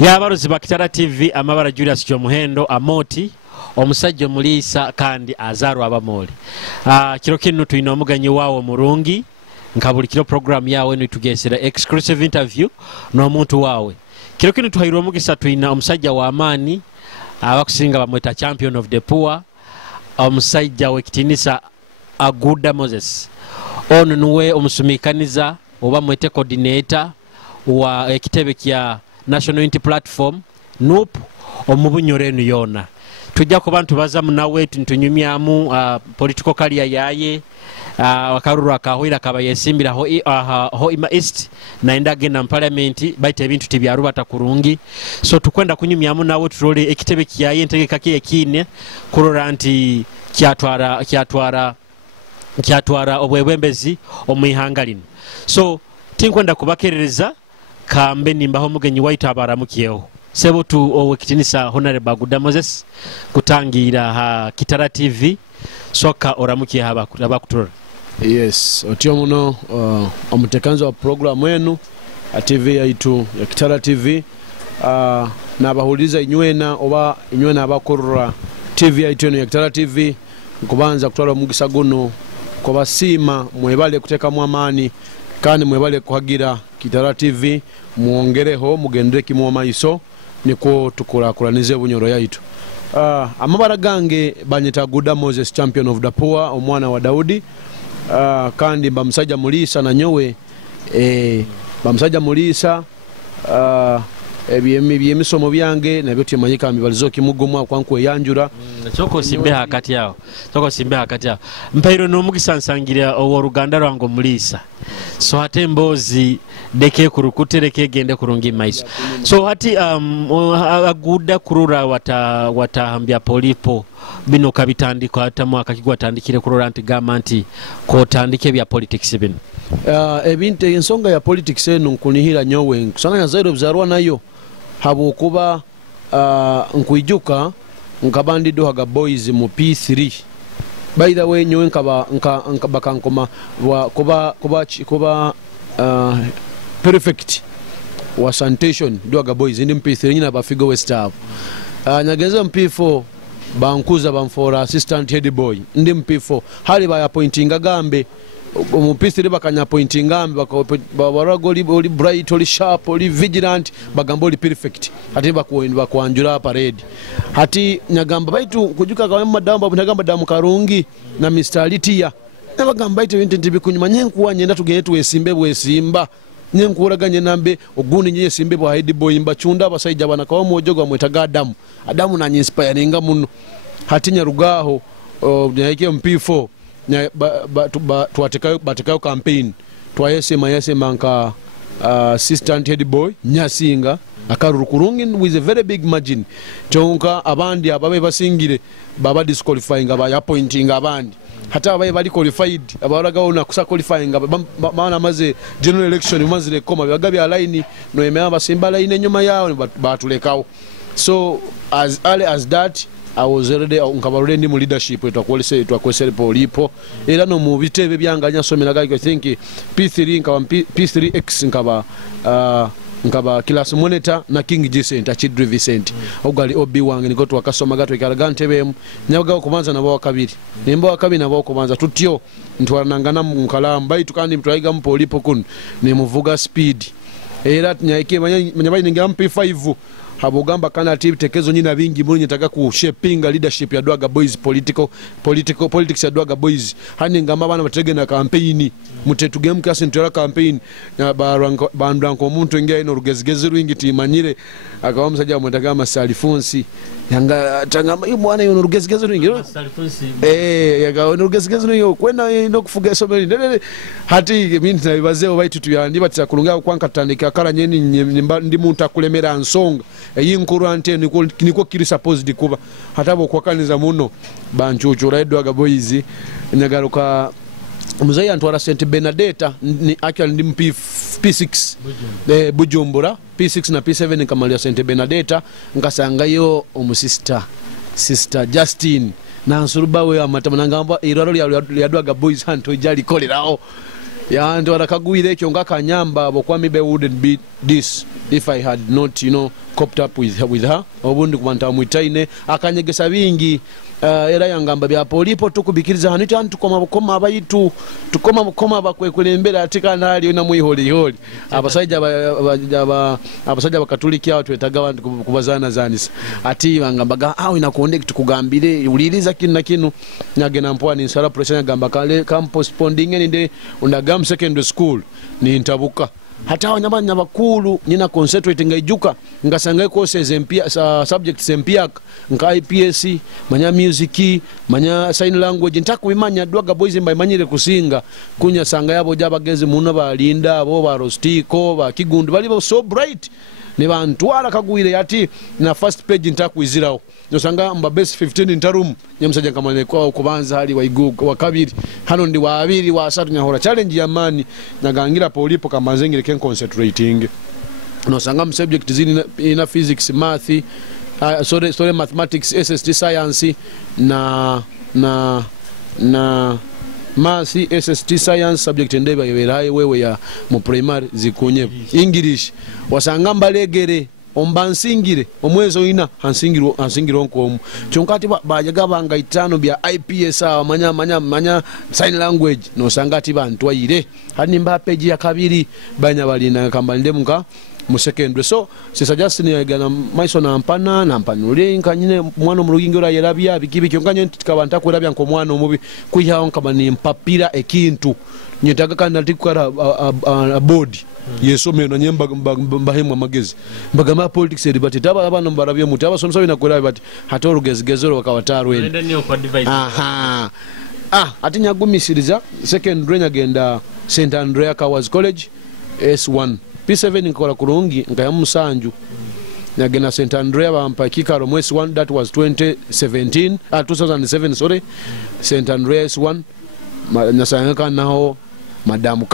Yabaruzi bakitara TV amabara Julius Kyomuhendo Amoti omusajja mulisa kandi azaro abamoli. Kiro kinu tuyina omuganyi wawo murungi nkabuli kiro program yawe nitugesera exclusive interview n'omuntu wawe. Kiro kinu tuhayirwa mugisa tuyina omusajja wa amani abakusinga bamweta champion of the poor omusajja wekitinisa Rw'Aguuda Moses. Ono nuwe Omusumikaniza oba mwete coordinator wa ekitebe kya National Unity Platform NUP Bunyoro yona. Tujja ku bantu baza munawe tunyumyamu political career yaye wakaruru akahwira kaba yesimbira ho ima east naenda genda mu parliament baite ebintu tibyaruba takurungi so tukwenda kunyumyamu nawe turole ekitebe kiyaye entegeka kine kurora anti kyatwara obwebembezi omwihangalino so tinkwenda kubakerereza kambe nimbaho mugenyi waita abaramukiyeho sebo tu owekitinisa Honorable Rw'Aguuda Moses kutangira ha Kitara TV soka oramukiye abakutura. Yes, otyo muno omutekanzo wa program wenu TV yaitu ya Kitara TV nabahuliza inywena oba inywena abakurura TV yaitu ya Kitara TV kubanza kutwala mugisa guno kubasima mwebale kuteka mu amani kandi mwebale kuhagira Kitara TV muongereho mugendere kimwa maiso niko tukurakuranize Bunyoro yaitu. Amabara gange banyita Rw'Aguuda Moses champion of the poor omwana wa Daudi kandi bamusajja mulisa na nyowe bamusajja mulisa ebyemisomo byange nabyo tyemanyika mbibalizo kimugomwa kwankwe yanjura choko simbe hakati yao mpairo no mugisansangira Oruganda rwango mulisa so hate mbozi deke kurukutereke gende kurungi maiso so hati Rw'Aguuda kurura watahambya polipo bino kabitandiko hata mwaka kigwatandikire kurura anti government ko tandike bya politics bino ebinte ensonga ya politics eno nkunihira nyowe kusanga ya zairo bizarwa nayo habo kuba nkuijuka nkabandi dohaga boys mu P3 by the way nyowe nkaba kankoma kuba perfect wa sanitation dohaga boys ndi P3 nyina bafigo west up nyageza P4 bankuza bamfora assistant head boy ndi P4 hali ba appointing agambe P3 bakanya appointing ambe barago oli bright oli sharp oli vigilant bagambo oli perfect hati bakwanjura parade hati nyagamba baitu kujuka kwa madamba bunagamba damu karungi na Mr. Litia nabagamba baitu bintu bikunyuma nyenkuwa nyenda tugeyetu esimbe bwesimba nyenkuraganye nambe oguni nye simbe bwa head boy mbachunda basajja bana kwa mojogo mwetaga Adamu na inspiringa muno hati nyarugaho nyake P4 tuwatekayo campaign twayesema nka assistant head boy nyasinga akaruru kurungi with a very big margin chonka abandi ababe basingire baba disqualifying aba appointing abandi hata abaye bali qualified abaraga ona kusa qualifying maana maze general election mazire koma bagabi align no emea basimba line nyuma yao batulekao so as early as that I was already nkabarule ndi mu leadership twakwese polipo era no mu bitebe byanganya someraga I think P3 nkaba P3X nkaba class monitor na King G Center Chidri Vicent ogali obi wange niko twakasoma gato ikaraga ntebemu nyabaga kubanza nabo wakabiri nimba wakabiri nabo kubanza tutyo ntwaranangana mu nkalamba itukandi mtwayiga mu polipo kun ne muvuga speed era nyaike manyabayi ninga P5 habogamba kana TV tekezo nyina bingi munye nitaka ku shapinga leadership ya Rw'Aguuda Boys politics ya Rw'Aguuda Boys hani ngamba bana batege na campaign mutetuge mkasi ntwara campaign na bandanko muntu ngia ino rugezigezi rwingi timanyire akawa msajja mutaka masalifunsi yanga tangamba iyo mwana ino rugezigezi rwingi masalifunsi yaga ino rugezigezi rwingi kwenda ino kufuga someri hati mimi nabazeo baitu tuyandi tutakulunga kwanka tandika kala nyeni ndi muntu akulemera nsonga yinkuru ante niko kiri supposed kuba hatabo kwakaniza muno banchuchura Rw'Aguuda Boys nyagaruka Muzaya antwara St. Benedetta ni actually ndi P6 Bujumbura P6 na P7 nkamalia St. Benedetta nkasangayo sister Justin na nsurubawe amatama ngamba iraro lya Rw'Aguuda Boys hanto ijali koleraho ya ndo arakagwire ekyo ngakanyamba bokwami be wouldn't be this if I had not copped up with her obundi kumanta mwitaine akanyegesa bingi era yangamba bya polipo tukubikiriza hano cyane tukoma bukoma abayitu tukoma bukoma bakwekulembera atikana ali na mwiholi abasajja abasajja bakatuliki aho twetaga abantu kubazana zanisa ati bangamba aho ina connect kugambire uliriza kinu nyagena mpwani nsala pressure nyagamba kale kam postponing ende undagam secondary school ni ntabuka hata wanyabanya bakulu nina concentrate ngaijuka ngasanga courses empia subjects empia nka IPS manya music manya sign language ntakubimanya dwaga boys mbayimanyire kusinga kunya sanga yabo jabageze muno balinda abo ba rostiko ba kigundu bali so bright ne bantwala kagwire yati na first page ntakwizirawo nosanga mba best 15 ntarum nyamusajja kamane kwa kubanza hali Rw'Aguuda wa kabiri hano ndi wa abiri wa asatu nyahora challenge ya mani nagangira polipo kamazengire ken concentrating nosanga mu subject zini ina physics math sorry mathematics SST science na math SST science subject ndeba yeberaye wewe ya mu primary zikunye English wasanga mbalegere ombansingire omwezo ina hansingiro nko chonkati bajaga banga itano bya IPS manya sign language no sangati bantwaire hani mba page ya kabiri banya balina kamba ndemuka mu secondary so sisuggest ni gana maiso na mpanule nkanyine mwana mu rugingo ra yerabya bikibi kyonganye tikabanta kurabya nko mwana omubi kuyaho nkaba ni mpapira ekintu nyetaga kana tikara a body yeso meno nyemba mbahemwa magezi mbagama politics edibati taba abana mbarabye mutaba somso binakuraba bati hatorugezigezero bakawatarwe aha ati nyagumisiriza secondary nyagenda St Andrea Cowards College S1 P7 nkola kurungi nkaya musanju nyagenda St Andrea bampa kikaro mwezi 1 that was 2007 sorry St Andrea S1 nyasanga naho Madam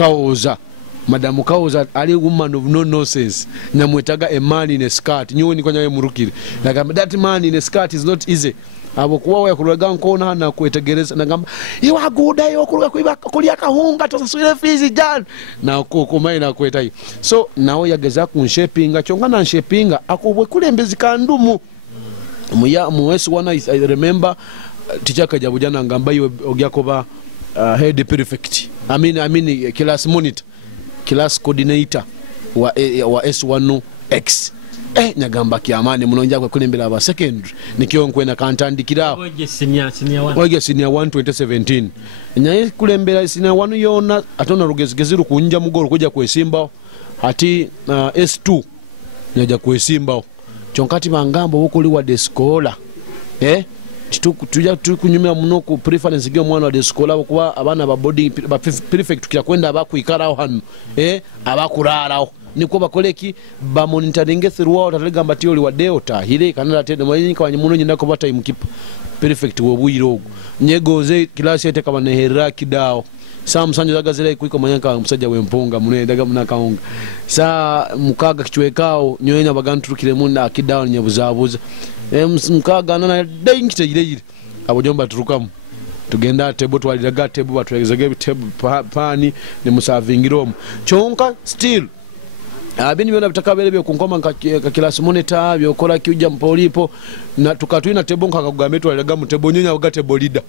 Kaoza ali woman of no nonsense nyamwetaga a man in a skirt nyoni kwa nyawe murukire nagamba that man in a skirt is not easy abo kuwa yakuraga nkona hana kwetegereza nagamba Rw'Aguuda yokuruga kuiba kulia kahunga tosaswire fizi jan na kokoma ina kwetai so nawo yageza kunshepinga chongana nshepinga akubwe kulembezi kandumu muya mwesi wana I remember teacher kajabujana ngamba iwe ogyakoba head prefect I mean class monitor class coordinator wa S1X nyagamba kiamani munonja kwa kulembera aba secondary nikiyo nkwena kantandikira oje senior 1 2017 nyaye kulembera senior 1 yona atona rugezigeziru kunja mugoro kuja kwesimba ati S2 nyaja kwesimba chonkati bangambo bokoli wa de scholar tuja tukunyumya muno ku preference gyo mwana wa de scholar kuba abana ba boarding ba prefect kya kwenda abakuikaraho hano abakuraraho niko bakoleki ba monitoring throughout atagamba tioli wa delta hile kanala tende mwanyika wanyimuno nyenda ko bata imkipa prefect wo buyiro nyegoze class yete kama nehera kidao sam sanjo zagazira kuiko manyaka musajja wemponga mune daga munakaonga sa mukaga kichwekao nyoyenya baganturukire munda kidao nyebuzabuza mkaga nana dengite yire abojomba turukamu tugenda table twaliraga table batwegezege table pani ne musavingirom chonka still abini byona bitakabere byo kunkoma ka class monitor byokola kyujja mpolipo na tukatwina table nkakagugambe twaliraga mu table nyonya bagate bolida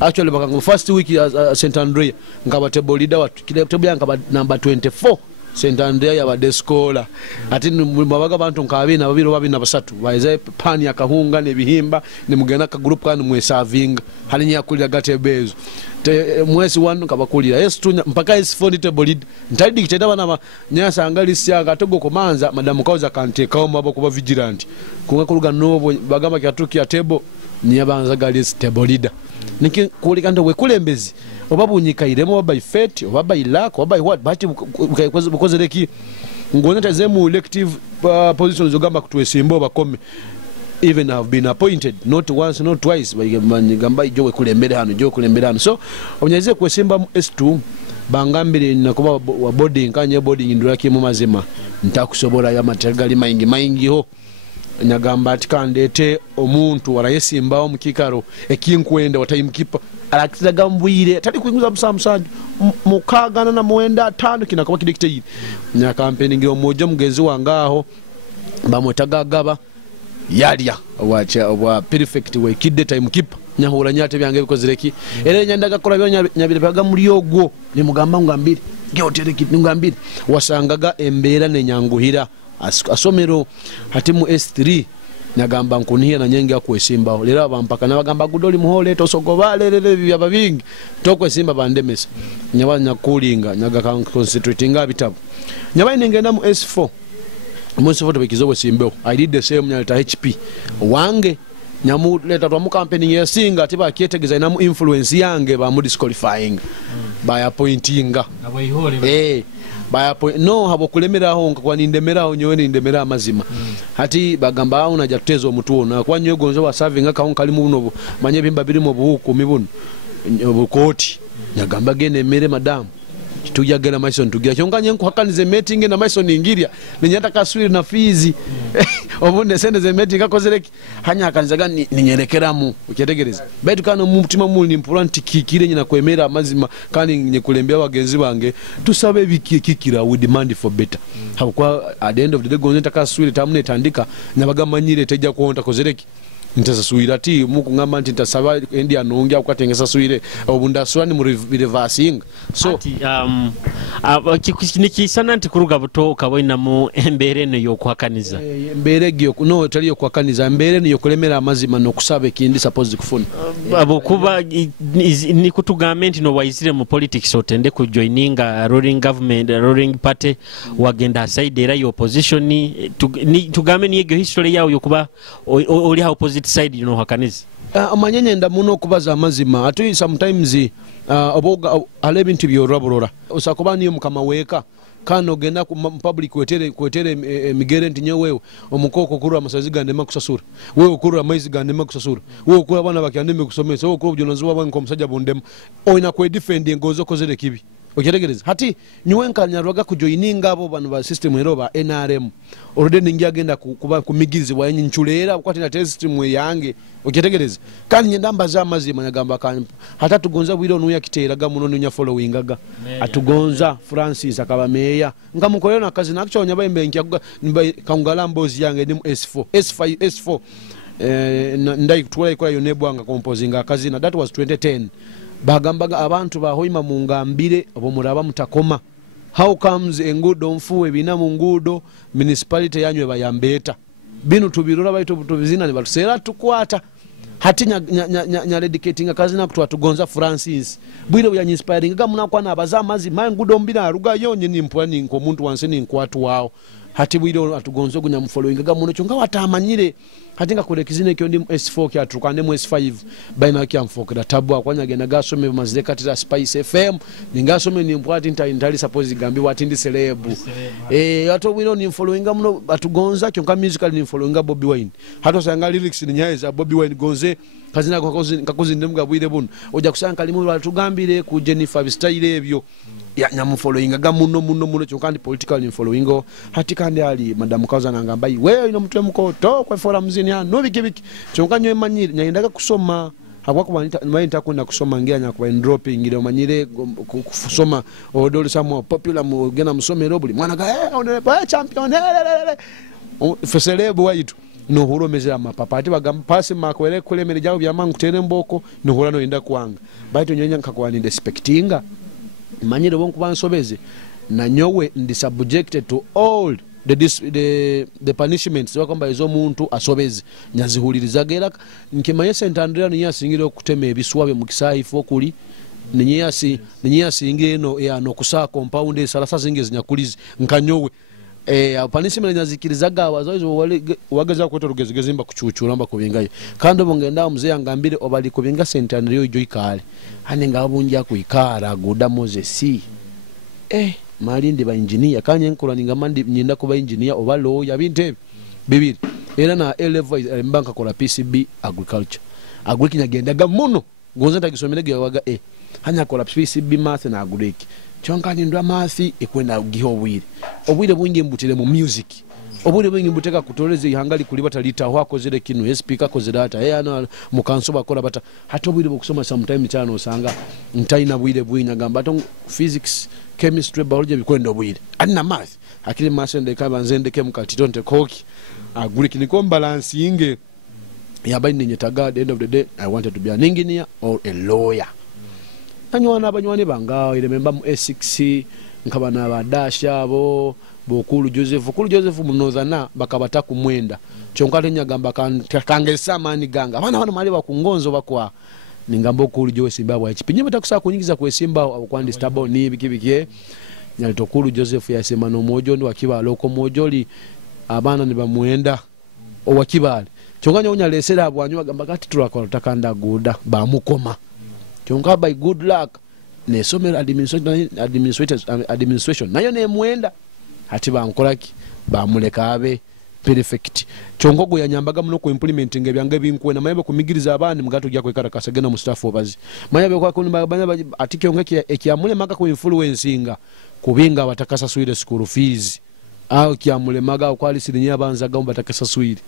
actually bakangu first week St Andrea ngaba table leader watu kile table yankaba number 24 St Andrea ya bade scholar ati mbabaga bantu nkabina babiro babina basatu baize pani yakahunga ne bihimba ne mugena ka group kan mwe serving hali nya kulira gate bezo mwezi 1 kabakulira S2 mpaka S4 table lead ntadi kitenda bana nyasa angali siaga togo komanza Madam Kaoza kante kaoma bako ba vigilant kunga kuluga nobo bagamba kyatuki ya table nyabanza gali table leader niki kulika ndo we kulembezi obabunyika iremo by fate oba luck oba what but because leki ngone tazemu elective positions ogamba kutwesimbo bakome even have been appointed not once not twice bagamba ijo kulembere hano so onyeze kwesimba S2 bangambire nakuba wa boarding kanye boarding ndura kimu mazima ntakusobora ya mategali maingi ho nyagamba atikandete omuntu warayesimbaho mukikaro ekinkwenda watayimkipa alakitaga mbwire tali kuinguza musamsanju mukagana na mwenda 5 kinakuba kidikite nya campaigning yo moja mugenzi wangaho bamwetagagaba yalya obwa perfect we kidde time keeper nyahura nyate byange bikozereki era nyandaga kola byo nyabire baga muri ogwo ni mugamba ngambire geotereki ngambire wasangaga embeera nenyanguhira asomero hati mu S3 nyagamba nkuniye na nyengi akwesimbaho lera bampaka nabagamba gudoli muhole tosogobale lele byaba bingi tokwesimba bandemesa nyabanya kulinga nyaga concentrating abitabo nyabaine ngenda mu S4 Most of the kizowe simbo. I did the same nyalita HP. Wange nyamu leta twa mu campaign ya singa tiba kietegeza inamu influence yange ba mu disqualifying by appointing. By appoint no habo kulemera ho kwa nindemera ho nyowe nindemera amazima. Hati bagamba unaja tutezo omutu na kwa nyowe gonzo wa serving aka kali mu buno manye bimba biri mu buhuku mibuno obukoti nyagamba gene mere madam tujagera Mason tugia kyonganye nkuhakanize meeting na Mason ingirya ninyata kaswiri na fizi obunde sende ze meeting akozereki hanya akanizaga ninyerekeramu ukyetegereza betu kana mumutima muli implant kikire nyina kwemera amazima kandi nyekulembya bagenzi bange tusabe bikikira we demand for better habukwa at the end of the day gonzeta kaswiri tamune tandika nabagamanyire tejja kuonta kozereki ntasa suira ti muku ngamba nti ntasaba endi anongia ukatengesa suire obunda swani mu reversing so nikisana nti kuruga buto kaboina mu embere ne yokwakaniza embere gyo no tali yokwakaniza embere ne yokulemera amazima no kusabe kindi suppose kufuna abokuba ni kutugamenti no waizire mu politics otende ku joininga ruling government ruling party wagenda side era yo opposition ni tugame ni egyo history yawo yokuba oli ha opposition side you know hakanizi amanyenye nda muno kubaza amazima atu sometimes oboga alebintu byorabulora usakoba niyo mukama weka kano genda ku public kwetere migerenti nyewe omukoko kuru amasazi gande makusasura wewe kuru amaizi gande makusasura wewe kuru abana bakyandeme kusomesa wewe kuru byonazuwa bwange komusajja bondem oina kwe defend ngozo kozere kibi okyetegereza hati nywenka nyarwaga kujoininga abo banu ba system ero ba NRM already ningi agenda kuba kumigizi wa yenyi nchulera ukwati na system yange okyetegereza kandi nyendamba za mazima nyagamba kan hata tugonza bwiro nuya kiteraga muno nya following aga atugonza Francis akaba meya ngamukolera na kazi nakyo nyaba imbenki kaungala mbozi yange ni S4 ndai kutwala ikola yonebwanga composing akazi na that was 2010 bagambaga abantu bahoima mungambire obomuraba mutakoma how comes engudo mfuwe bina mungudo municipality yanywe bayambeta binu tubirora baito tubizina ne batusera tukwata hati nya dedicating akazi na kutwa tugonza Francis bwire bya inspiring ga munakwana abazamazi mangudo mbira aruga yonye ni mpwani nko muntu wanse ni nkwatu wao hati bwire atugonzo gunya mfollowing ga muno chonga watamanyire hati nga kolekizine kyo ndi S4 kya tukande mu S5 baina kya mfokera tabu akwanya gena gasome mazeka tira Spice FM ningasome ni mpwati intali suppose gambi watindi celebu ato bwire ni following ga muno atugonza kyo musical ni following ga Bobby Wine hato sanga lyrics ni nyaeza Bobby Wine gonze kazina kakozi ndemga bwire buno oja kusanga limu batugambire ku Jennifer style ebyo ya nyamu following ga muno chokandi political following hati kandi ali madam kaza nangamba wewe ino mutwe mukoto kwa fora mzini ya no biki chokanywe manyiri nyaendaga kusoma habwa kubanita mayita kuna kusoma ngenya kwa dropping ile manyire kusoma odoli samu popular mu gena musomero buli mwana ga one champion feselebo waitu no huro mezera mapapa ati bagamba pasi makwere kulemere jawo byamangu tere mboko no hura no inda kwanga baito nyonya nkakwa ni expectinga manyire bonku bansobeze na nyowe ndi subjected to all the punishments wakwamba izo muntu asobeze nyazihulirizaga nkimanye St Andrea niyasingira okutema ebiswabe mu kisayifo kuli ninyasi ingeno ya no kusa compound esala zinge zinyakulizi nkanyowe punishment nyazikirizaga abazo wagaza kweta rugezigeze mba kuchuchura mba kubingayo kandi bongenda muzee angambire obali kubinga St Andrea ijo ikale hane ngabunja kuikara Rw'Aguuda Moses malindi ba engineer kanye nkola ningamandi nyinda kuba engineer obalo ya binte bibiri era na level mbanka kola PCB agriculture agrikinya muno gonza tagisomere waga hanya kola PCB math na agric chonkani ndwa math ekwenda giho obwire bungi mbutire mu music obwire bungi mbuteka kutoleze ihangali kulibata lita wako zile kinu speaker ko zidata ana mukanso bakola bata hato bwire bokusoma sometime cyane osanga ntaina bwire bwinya gamba to physics chemistry biology bikwenda bwire anna math akili maso ndeka banzendeke mukatitonte koki aguli kiniko balance inge yabayi nenyetaga at the end of the day I wanted to be an engineer or a lawyer. Anywana abanywani banga remember mu A6 nkaba na badasha abo Okulu Joseph munozana bakabata kumwenda chonkate nyagamba kangesa mani ganga abana bano mali bakungonzo bakwa ningambo Okulu Joseph Zimbabwe chipinye batakusa kunyigiza kwesimba kwandi stable ni bikibike nyalito Okulu Joseph yasema no mojo ndo akiba loko mojoli abana ni bamwenda owakibali chonganya onya lesera abwanywa gamba kati tulakora takanda guda bamukoma chonga by good luck ne somero administration nayo ne mwenda hati bankolaki bamuleka abe perfect chongogo yanyambaga muno ku implementing ebyange binkwena mayabe kumigiriza abandi mugato gya kwekara kasagena mu staff obazi mayabe kwa kuni banya atike ongeke ekyamule maka ku influencinga kubinga batakasa suire school fees au kyamule maga kwali sirinya banza gamba batakasa suire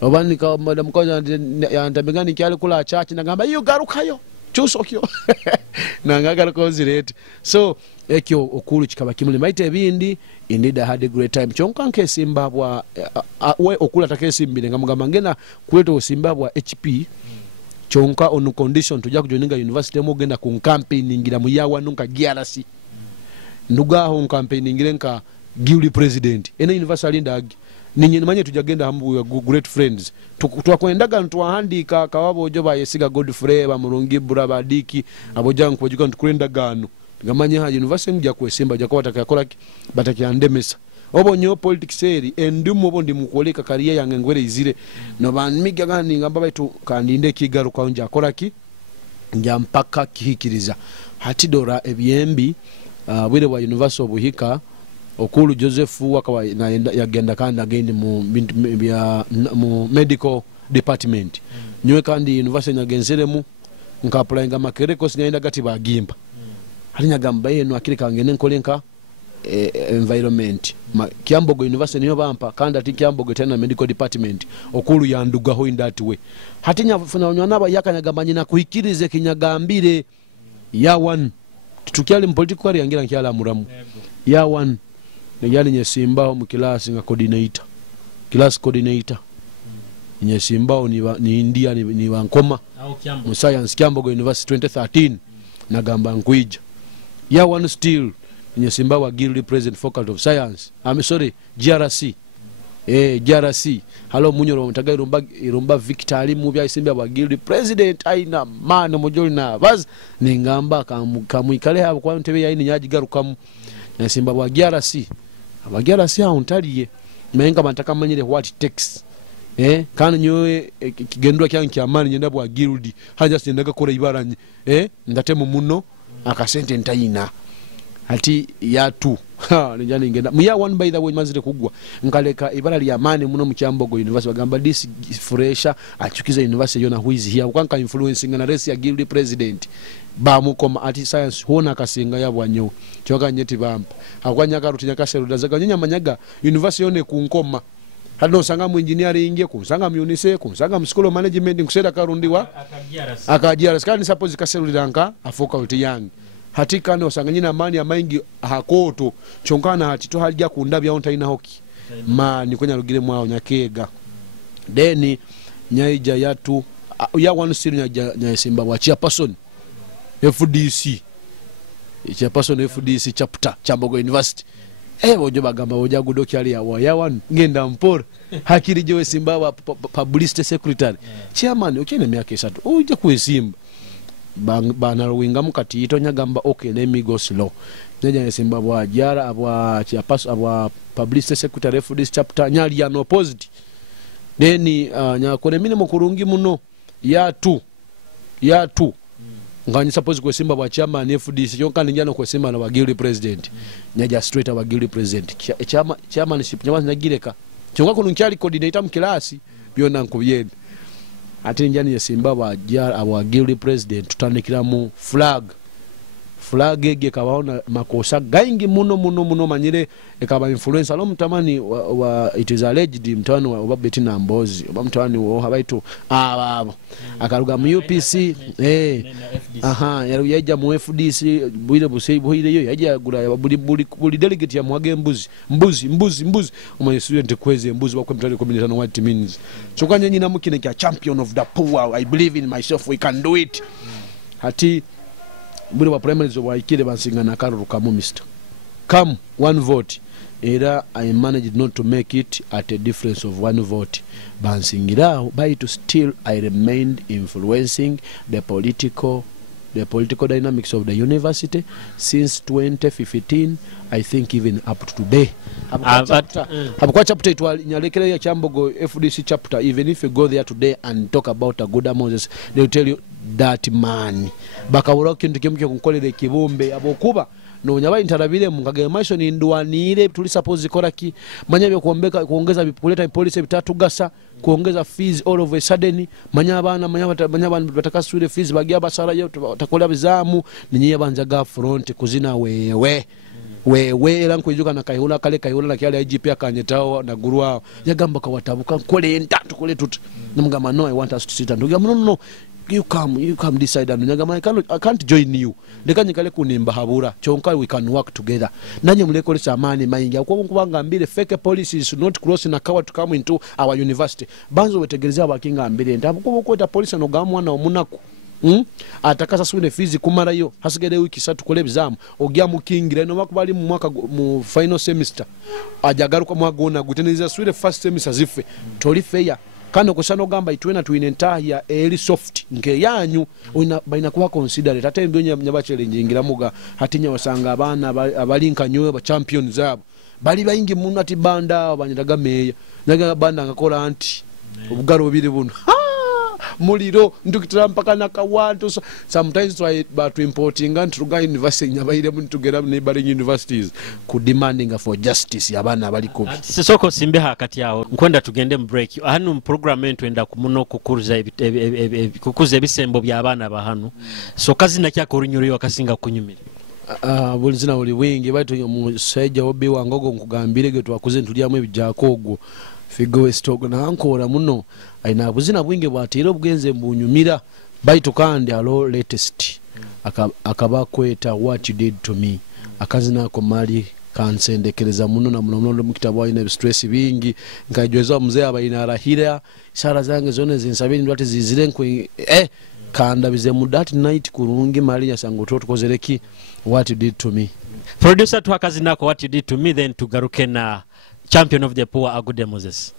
obani ka madam ko yantabegani kyali kula church nagamba iyo garukayo chusokyo nangagara ko zirete so ekyo Okulu kikaba kimule maite ebindi indeed I had a great time chonkanke Zimbabwe we Okulu atakesimbire ngamugamba ngena kuleto Zimbabwe HP chonka on condition tujja kujoninga university mo genda ku campaigning ngira muyawa nunka GRC nduga ho campaigning ngirenka Guild president ene university ndag ninyi manye tujagenda hambu great friends tukwendaga ntwahandika kawabo joba yesiga Godfrey bamurungi buraba diki abojangu kwajuka ntukwenda gano ngamanye ha university ngya kwesimba jako batakakola batakyandemesa obo nyo politics eri endumo bondi mukoleka kariya yange ngwere izire no banmiga gani ngamba baitu kandinde kigaruka onja akolaki njya mpaka kihikiriza hatidora ebyembi bwire wa university obuhika Okulu Joseph wakawa yagenda kandi agende mu medical department nyowe kandi university nyagenseremu nkapulayinga makereko sinyaenda gati bagimba halinya gamba yenu akiri kangene nkolenka environment Kyambogo university niyo bampa kandi ati Kyambogo tena medical department Okulu yanduga ho in that way hatinya funa onywana aba yakanyagambanye na kuhikirize kinyagambire ya one tukyali mu political career yangira nkyala muramu ya one Niyali nyesimba mu class nga coordinator class coordinator nyesimba ni India ni wankoma mu science Kyambogo University 2013 nagamba nkwija ya one still nyesimba wa Guild President Faculty of Science I'm sorry GRC GRC halo Bunyoro mtaga irumba Victor mu bya isimba wa Guild President aina man mojoli na baz ningamba kamuikale habo kwa ntebe yaini nyajigarukamu nyesimba wa GRC abagyala si auntaliye menga bantaka manyire what it takes kana nyowe kigendwa kyange kyamani nyenda bwa Guild haja sindaga kora ibaranye ndatemu muno akasente ntayina ati yatu njani ngenda muya one by the way mazire kugwa nkaleka ibara lya mane muno mu Kyambogo University bagamba this fresher achukiza university yona who is here ukanka influencing na race ya Guild president bamukoma ati science hona kasinga yabwanyo choka nyeti bampa akwanya karutinya kaseruda zakanyanya manyaga university yone kunkoma hado sanga mu engineering kusanga mu unise kusanga mu school management kusera karundiwa akajiara skani suppose kaseruda nka afoka uti yangi hatika no sanganyina mani ya maingi hakoto chonkana hatito halijia kundabya ontaina hoki mani kwenya rugire mwao nyakega deni nyaija yatu ya one siri nyasimba wa chairperson FDC chairperson FDC chapter Kyambogo University bojo bagamba boja gudoki ali ya one ngenda mpora hakiri jowe Simba wa publicity secretary chairman okene myaka 3 uje kwesimba bana ruwinga mukati ito nyagamba okay let me go slow nyaja Simba bwa jara abwa chairperson abwa publicity secretary for this chapter nyali ya no opposite then nyakone mine mukurungi muno ya 2 ngani suppose kwa Simba bwa chairman FDC yonka njano kwa Simba na wa Guild president nyaja straight wa Guild president chairmanship nyama nagireka chonga kuno nkyali coordinator mkilasi byona nkubiyende ati njani ya Simba wa Guild president tutandikira mu flag flag ege kabaona makosa gaingi muno manyire ekaba influencer lo mtamani wa it is alleged mtani wa Betina Mbozi oba mtani wo habaitu abo akaruga mu UPC yaja mu FDC buire busei buire yo yaja gura buli delegate ya mwage mbuzi umanyi student kweze mbuzi bakwe mtani community what it means chokanye nyina mukine kya champion of the poor. I believe in myself, we can do it. Hati buli wa primaries waikire bansinga na karuka mu mister come one vote era I managed not to make it at a difference of one vote bansingira by to still I remained influencing the political dynamics of the university since 2015. I think even up to today. Abukwa chapter itwa nyalekere ya Chambogo FDC chapter. Even if you go there today and talk about Rw'Aguuda Moses, they will tell you that man bakabura kintu kimwe kunkolere kibumbe abokuba no nyaba intarabire mukage mission indwanire tuli suppose ikora ki manya kuongeza kuleta police bitatu gasa kuongeza fees all of a sudden manya bana batakasure fees bagia basara yo takola bizamu ninyi banzaga front kuzina wewe era nkwijuka na kayihula na kyale IGP akanyetawo na gurwa yagamba kawatabuka kole entatu kole tutu namugamba no I want us to sit and no you come decide and nyagama I can't join you ndekanye kale kunimba habura chonka we can work together nanye mulekole samani maingi akwo kubanga mbire fake policies not cross na kawa to come into our university banzo wetegereza abakinga mbire ndabuko kweta police no gamwana omunaku atakasa sune fizi kumara yo hasigere wiki 3 kole bizamu ogya mukingira no makubali mu mwaka mu final semester ajagaruka mwagona guteneza sure first semester zife toli fair kano kusano gamba itwena tuinenta ya early soft nke yanyu baina kuwa consider tate ndonye nyabachele njingira muga hatinya wasanga abana abalinka nyoyo ba champions zabo bali bayingi munati banda abanyiraga meya naga banda ngakola anti ubugaro biri buno muliro ndukitira mpaka nakawantu sometimes try but importing and to university nyabaire muntu gera neighboring universities ku demanding for justice yabana abali ko sisoko simbe hakati yao nkwenda tugende break hanu program yetu enda kumuno kukuza ebisembo by'abana bahanu so kazi nakya korunyuriyo akasinga kunyumira bulizina oli wingi baitu musajja obi wangogo nkugambire ge twakuze ntulyamu ebijjakogwo figo stogo na ankora muno aina buzina bwinge bwatira obwenze mbunyumira baitu kandi alo latest akaba kweta what you did to me akazina ko mali kansendekereza muno na muno mukitabo ine stress bingi nkajweza mzee abaina rahira ishara zange zone zinsabini ndwate zizire nkwe kanda bize mu that night kurungi mali yasango totukozereki what you did to me producer twakazina ko what you did to me then tugaruke na champion of the poor Rw'Aguuda Moses.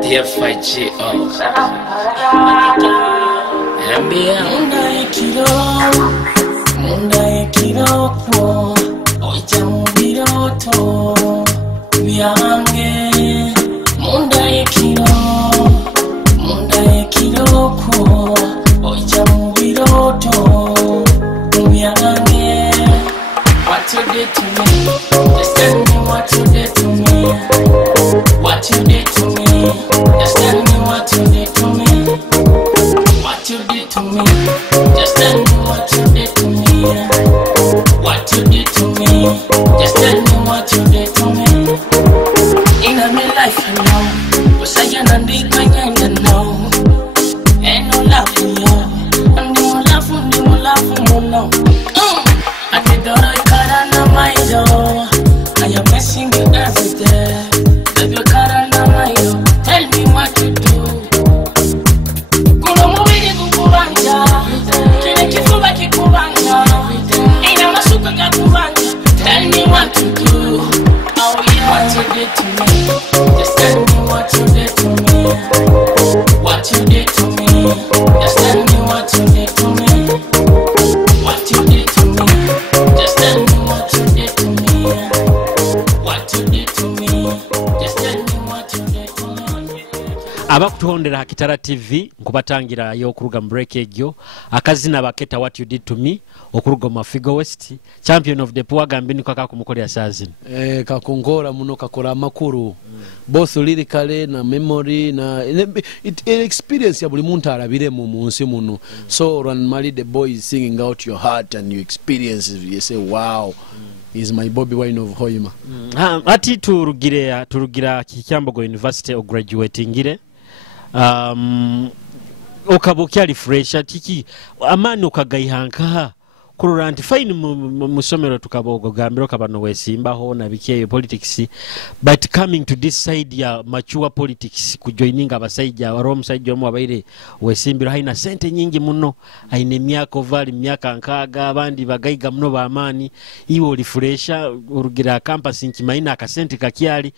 Dear Fachi Munda ekiro oja mu biroto byange munda ekiro oja mu biroto byange. What you did to me, just tell me what you did to me. What you did to me, just tell me what you did to me. What you did to me, just tell me what you did to me. What you did to me, just tell me what you did to me. In my life alone, was I an and no, ain't no love for you, and no love for no. I did all I could on my door. I am missing you every day. Baby, cut on my door. Tell me what you do. Kuno mubiri kukubanja, kile kifuba kikubanja, ina masuka kakubanja. Tell me what you do. Oh yeah, what you did to me. Just tell me what you did to me. What you did to me. Just tell me what you did to me. What you did to me. Just tell me what you did to me. What you did to me. Just tell me what you did to me. Abakutondera Hakitara TV nkubatangira yo kuruga break egyo akazina baketa what you did to me okuruga Mafigo West champion of the poor gambini kwa kumukoli asazini kakongora muno kakora makuru both lyrically na memory na experience ya buli muntu alabire mu nsi muno. So when Mali the boy is singing out your heart and you experience it, you say wow, is my Bobby Wine of Hoima. Ati turugira Kikyambogo University of graduating okabukia refresh atiki amani okagayihanka kurura nti fine musomero tukabogo gambiro kabano wesimbaho na bikeyo politics, but coming to this side ya mature politics kujoininga abasajja waro musajja omu abaire wesimbiro haina sente nyingi muno, haine myaka ovali myaka nkaga abandi bagayiga muno ba amani iwo refresha urugira campus nkimaina akasente kakyali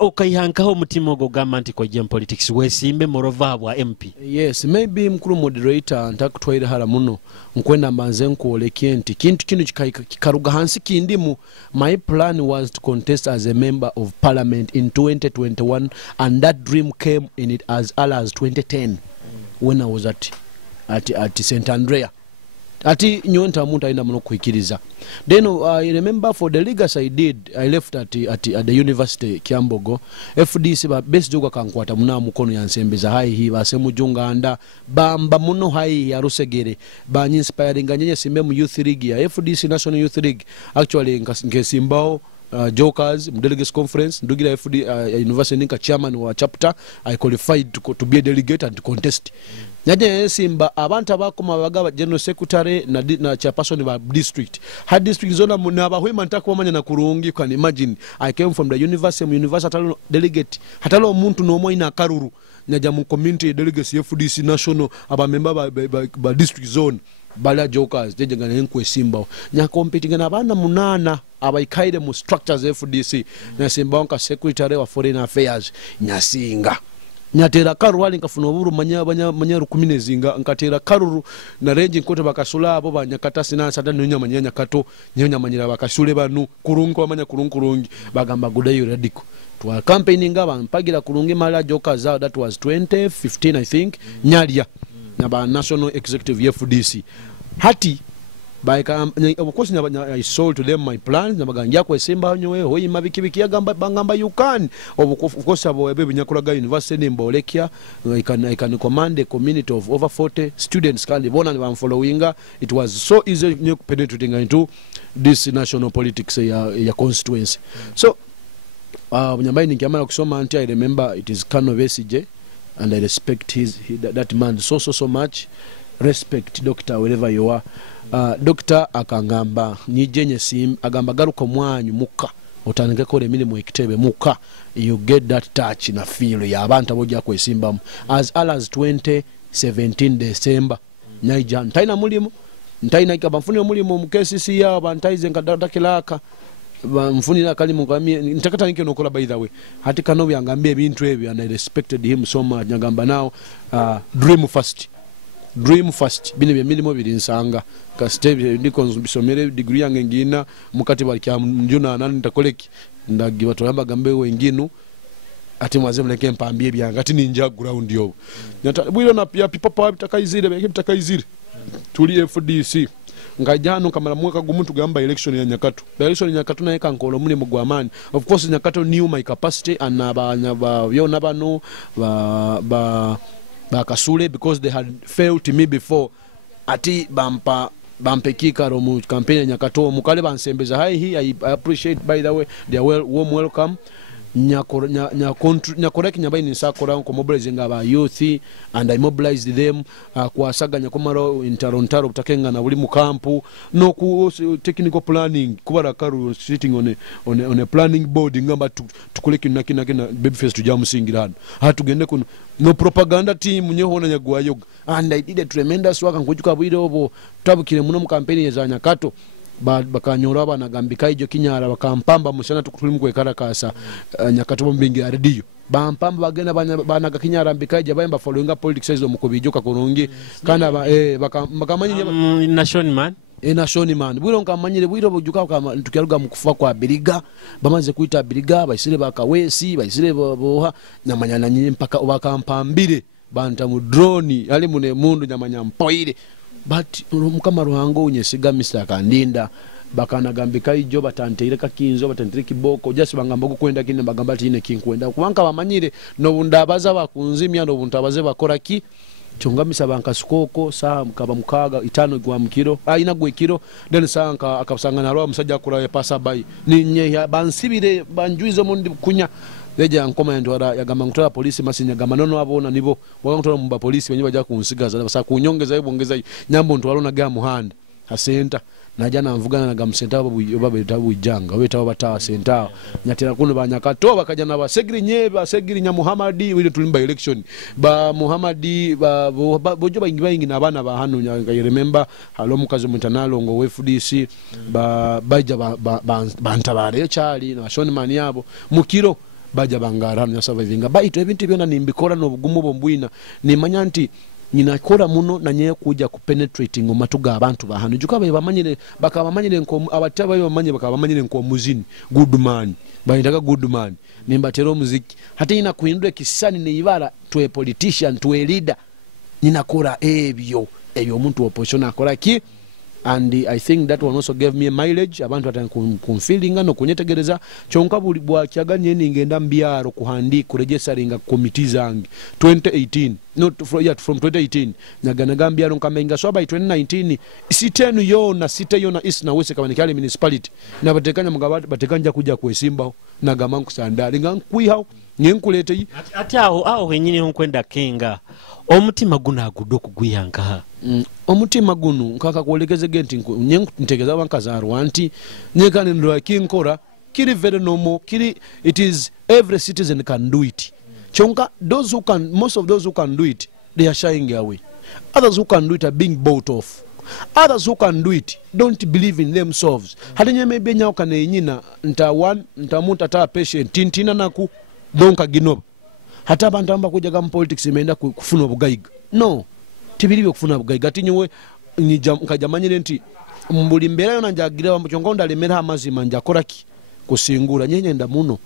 okayihankaho mutima ogogamba nti kojja politics wesimbe morova bwa MP. Yes, maybe mkuru moderator ntakutwaira hala muno nkwenda mbanze nkuoleke nti kintu kino kikaruga hansi kindimu. My plan was to contest as a member of parliament in 2021 and that dream came in it as early as 2010 when I was at St. Andrea. Ati nyonta muntu aina muno kuikiriza. Then I remember for the legacy I did, I left at the university Kiambogo. FDC ba best joga kankwata muna mukono ya nsembeza hai hi basemu junga anda bamba muno hai ya rusegere ba inspiring nyenye simbe mu youth league ya FDC National Youth League. Actually nkesimbao Jokers delegates conference ndugira FD university ninka chairman wa chapter. I qualified to be a delegate and to contest. Nyaje simba abantu abakoma bagaba general secretary na chairperson ba district. Had district zona munaba hwema ntako manya na kurungi. You can imagine I came from the university hatalo delegate hatalo omuntu no mwa ina karuru nyaja mu community delegates FDC national aba member ba district zone bala Jokers jejenga nenkwe simba nya competing na bana munana abaikaide mu structures FDC na simba onka secretary wa foreign affairs nyasinga nyatera karuru wali nkafuna oburu manya rukumine zinga nkatera karuru na range nkoto bakasula abo banyakata sina sada nyonya manyanya kato nyonya manyira bakasule banu kurungu amanya kurungi bagamba gudayo radiko twa campaigning aba mpagira kurungi mala Jokers out. That was 2015 I think nyalia na ba national executive FDC hati by of course I sold to them my plans na baganja ko esemba nyowe hoyi mabikibiki yagamba bangamba you can of course abo ebe nyakuraga university nimbolekia. I can command a community of over 40 students can bona ni following. It was so easy penetrating into this national politics ya constituency. So nyambai nikiamala kusoma until I remember it is Kano VCJ and I respect that man so much. Respect doctor wherever you are. Doctor akangamba nijenye sim agamba garuka mwanyu muka otandike kole milimu ekitebe muka you get that touch na feel ya abantu abojja kwesimbamu as early as 2017 December nyaija ntaina mulimu ntaina ikaba mfuni mulimu mu KCC ya bantaize nkadakilaka mfunira kali mukamie ntakata nike nokola by the way hati kano byangambye ebintu ebyo and I respected him so much nyagamba now dream first bine bya milimo birinsanga ka steve ndiko bisomere degree yange ngina mukati bali kya njuna nani ndakoleki ndagiba toyamba gambe wenginu ati mwaze mleke mpambie byanga ati ninja ground yo nyata bwiro na pia people power bitakayizire beke bitakayizire tuli FDC ngajano kamala mweka gumuntu gamba election ya Nyakato. The election ya Nyakato na eka nkolo muli mugwamani. Of course Nyakato knew my capacity and byona bano ba kasule because they had failed me before. Ati bampekika mu campaign ya Nyakato mukale bansembeza hi I appreciate by the way their warm welcome. Nyakoreki nyabai nisakora ko mobilizing aba youth and I mobilized them kwasaga nyakomaro intaro kutakenga na buli mu campu no ku technical planning kubara karu sitting on a planning board ngamba tukuleki nakina babyface tujamusingirana hatugende kuno no propaganda team nyehona nyagwayo and I did a tremendous work nkujuka bwire obo tabukire muno mu campaign ya Nyakato bakanyora bana gambika ijo kinyara bakampamba mushana tukuli mkwekarakasa Nyakato mbingi radio bampamba bagenda bana gakinyara mbikaje bayamba following politics ezo mukubijoka kurungi kana bakamanyije nation man bwiro nkamanyire bwiro bujuka kama tukiaruga mukufa kwa biriga bamaze kuita biriga bayisire bakawesi bayisire boha nyamanyana nyine mpaka bakampambire banta mu drone ali mune mundu nyamanya mpoire but mukama ruhango unyesiga Mr. Kandinda bakanagambika ijo batanteire kakinzo batanteire kiboko just bangamba kwenda kine bagamba tine kinkwenda kubanka bamanyire no bundabaza bakunzimya no buntabaze bakora ki chongamisa bankasukoko saa mkaba mukaga 5 gwa mkiro ina gwe kiro then saa akasangana ro musajja akura pasa bai ninye bansibire banjuizo mundi kunya leja nkoma ndwara yagamba ngutara polisi masinya gamba nono abona nibo wakangutara mumba polisi wenye baja kunsigaza basa kunyongeza ibongeza nyambo ntwaro na ga muhanda asenta najana mvugana na gamsenta babu tabu janga weta batawa senta nyatira kuno banyakato bakajana basegiri nyeba segiri nya Muhammadi wile tulimba election ba Muhammadi bojo bayingi nabana ba hanu nya remember halo mukazo mutanalo ngo FDC baja bantabare chali na shoni mani yabo mukiro baja bangara nya surviving baito ebintu byona nimbikora no bugumu bombwina nimanya nti ninakora muno nanye kuja kupenetrating omatuga abantu bahanu juka bamanyire bakabamanyire nko abataba bamanyire bakabamanyire nko muzini good man bayindaga good man nimbatero muziki hata ina kuindwe kisani ne ibara to politician to a leader ninakora ebyo omuntu opposition akora ki and I think that one also gave me a mileage abantu atankumfeelinga no kunyetegereza chonka buli bwa kyaganye ningenda mbyaro kuhandi kuregisteringa committee zangi 2018 not from 2018 nyagana gambyaro nkamenga so by 2019 sitenu yona is na wese kabanikali municipality na batekanya mugabati batekanja kuja kwesimba na gamanku sandali ngankwiha nyenkulete ati aho henyine nkwenda kenga omutima gunagudo kuguyanga omutima gunu nkaka kuolekeze genti ntegeza bankazaru anti nyekane ndo kinkora kiri very normal kiri it is every citizen can do it chonka most of those who can do it they are shying away others who can do it are being bought off others who can do it don't believe in themselves hata maybe nyao kana yinyina ntamuta ta patient tintina naku donka ginoba hata abantu amba kuja ga politics imeenda kufuna obugayiga no tibiri kufuna obugayiga tinyewe nkajamanyire nti mbuli mbera yona njagira bamuchonga ndalemera amazima njakoraki kusingura nyenyenda muno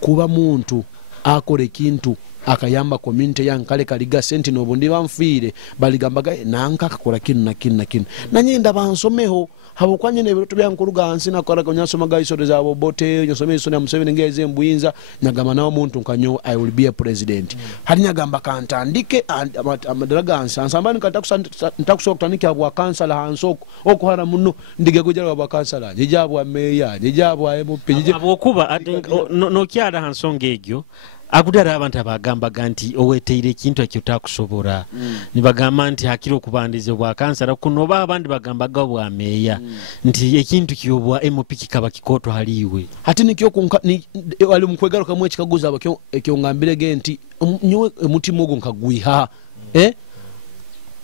kuba muntu akore kintu akayamba community yankale kaliga senti nobundi bamfire baligambaga nanka akakora kinu na kinu nanyenda bansomeho habukwanye nebiro byankuruga hansi nakora konyasoma gaisore zabo bote nyosome isone Museveni ngeze mbuyinza nyagama nawo muntu nkanyo I will be a president hari nyagamba kantandike amadaraga hansi ansambani ntakusokutanike abwa kansala hansoko okuhara muno ndige kujara abwa kansala njijabwa meya njijabwa MP abokuba no kyara hansonge egyo akudara abantu abagamba ganti oweteire kintu ekyotakusobora nibagamba nti hakiro kubandize bwa kansala kunoba abandi bagamba gabwa meya nti ekintu kiyobwa MP kikaba kikoto haliwe hati nikyo wali mukwegaro kamwe kikaguza abakyo ekyongambire genti nyowe mutima ogo nkagwiha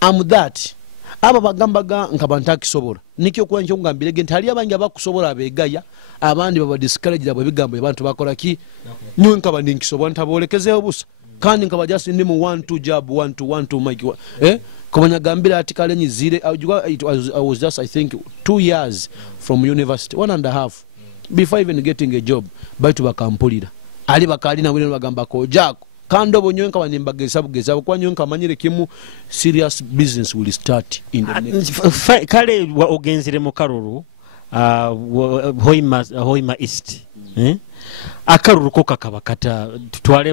am that aba bagambaga nkabantakisobora nikyo kwa ncho ngambire genti hali abangi abakusobora abegaya abandi baba discourage abo bigambo abantu bakola ki nyo nkaba ndinkisobora ntabolekeze obusa kandi nkaba just ndimu 1 2 job 1 2 make komanya gambira atikale nyizire I was just I think 2 years from university 1.5 before even getting a job baitu bakampulira ali bakali na wile bagamba ko jako kando bonyo nkaba nimbageza bugeza kwa nyo nkamanyire kimu serious business will start in the next kale wa ogenzire mu karuru hoima east akaruru ko kakabakata tutwale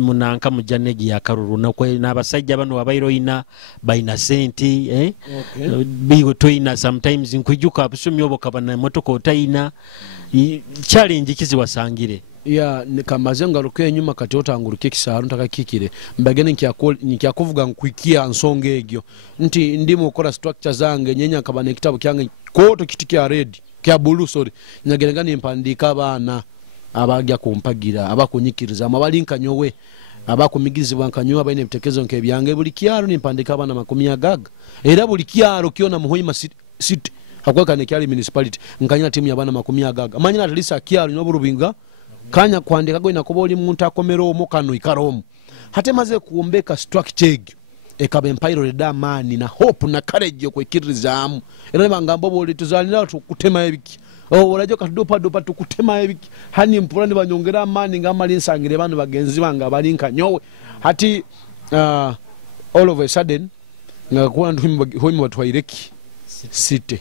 munanka mujanegi ya karuru nakwe nabasajja bano abayiroina baina senti bigo toina sometimes nkujuka abusumi obo kabana motoko otaina challenge kizi wasangire ya kamaze ngaruke nyuma kati otanguruke kisaru ntakakikire mbagene nkyakuvuga nkwikia nsonge egyo nti ndimo ukora structure zange nyenya kabane kitabu kyange koto kitikia red kya blue sorry nyagerengani impandika abana abagya kumpagira abakunyikiriza amabalinka nyowe abakumigizibwa nkanyo abaine bitekezo nke byange buli kyaro nimpandika abana 10 era buli kyaro kiona muhoima city hakweka ne kyali municipality nkanyina timu yabana 10 manyina atalisa kyaro noburubinga kanya kwandika go inakoboli muntu akomero omukano ikaromu hate maze kuombeka structure ekaba empire da mani na hope na courage kwekirizamu era bangambo boli tuzalira tukutema ebiki olajo katudopa tukutema ebiki hani mpura ndi banyongera amani ngamali nsangire bantu bagenzi banga balinka nyowe hati all of a sudden ngakuwa ndu hoimo batwaireki city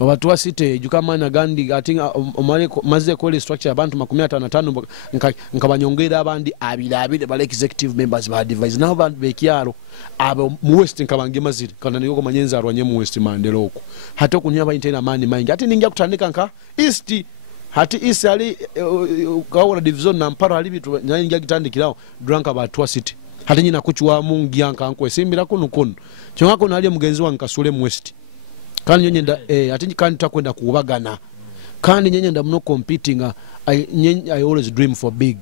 Obatwa city jukamanya gandi atinga omale maze ko structure abantu 55 nkabanyongera abandi abiri bale executive members ba advise naho bekyalo abo mu west nkabange mazire kana niko manyenza arwanye mu west mandelo ko hata kunyaba intena mani maingi ati ningia kutandika nka east hati east ali kawora division na mparo ali bitu ningia kitandikirawo dranka batwa city hati nyina kuchwa mungi yanka nkwesimbira kuno kyongako nali mugenzi wanka sule mu west kandi nyenda ati kandi takwenda kubagana kandi nyenda muno competing I always dream for big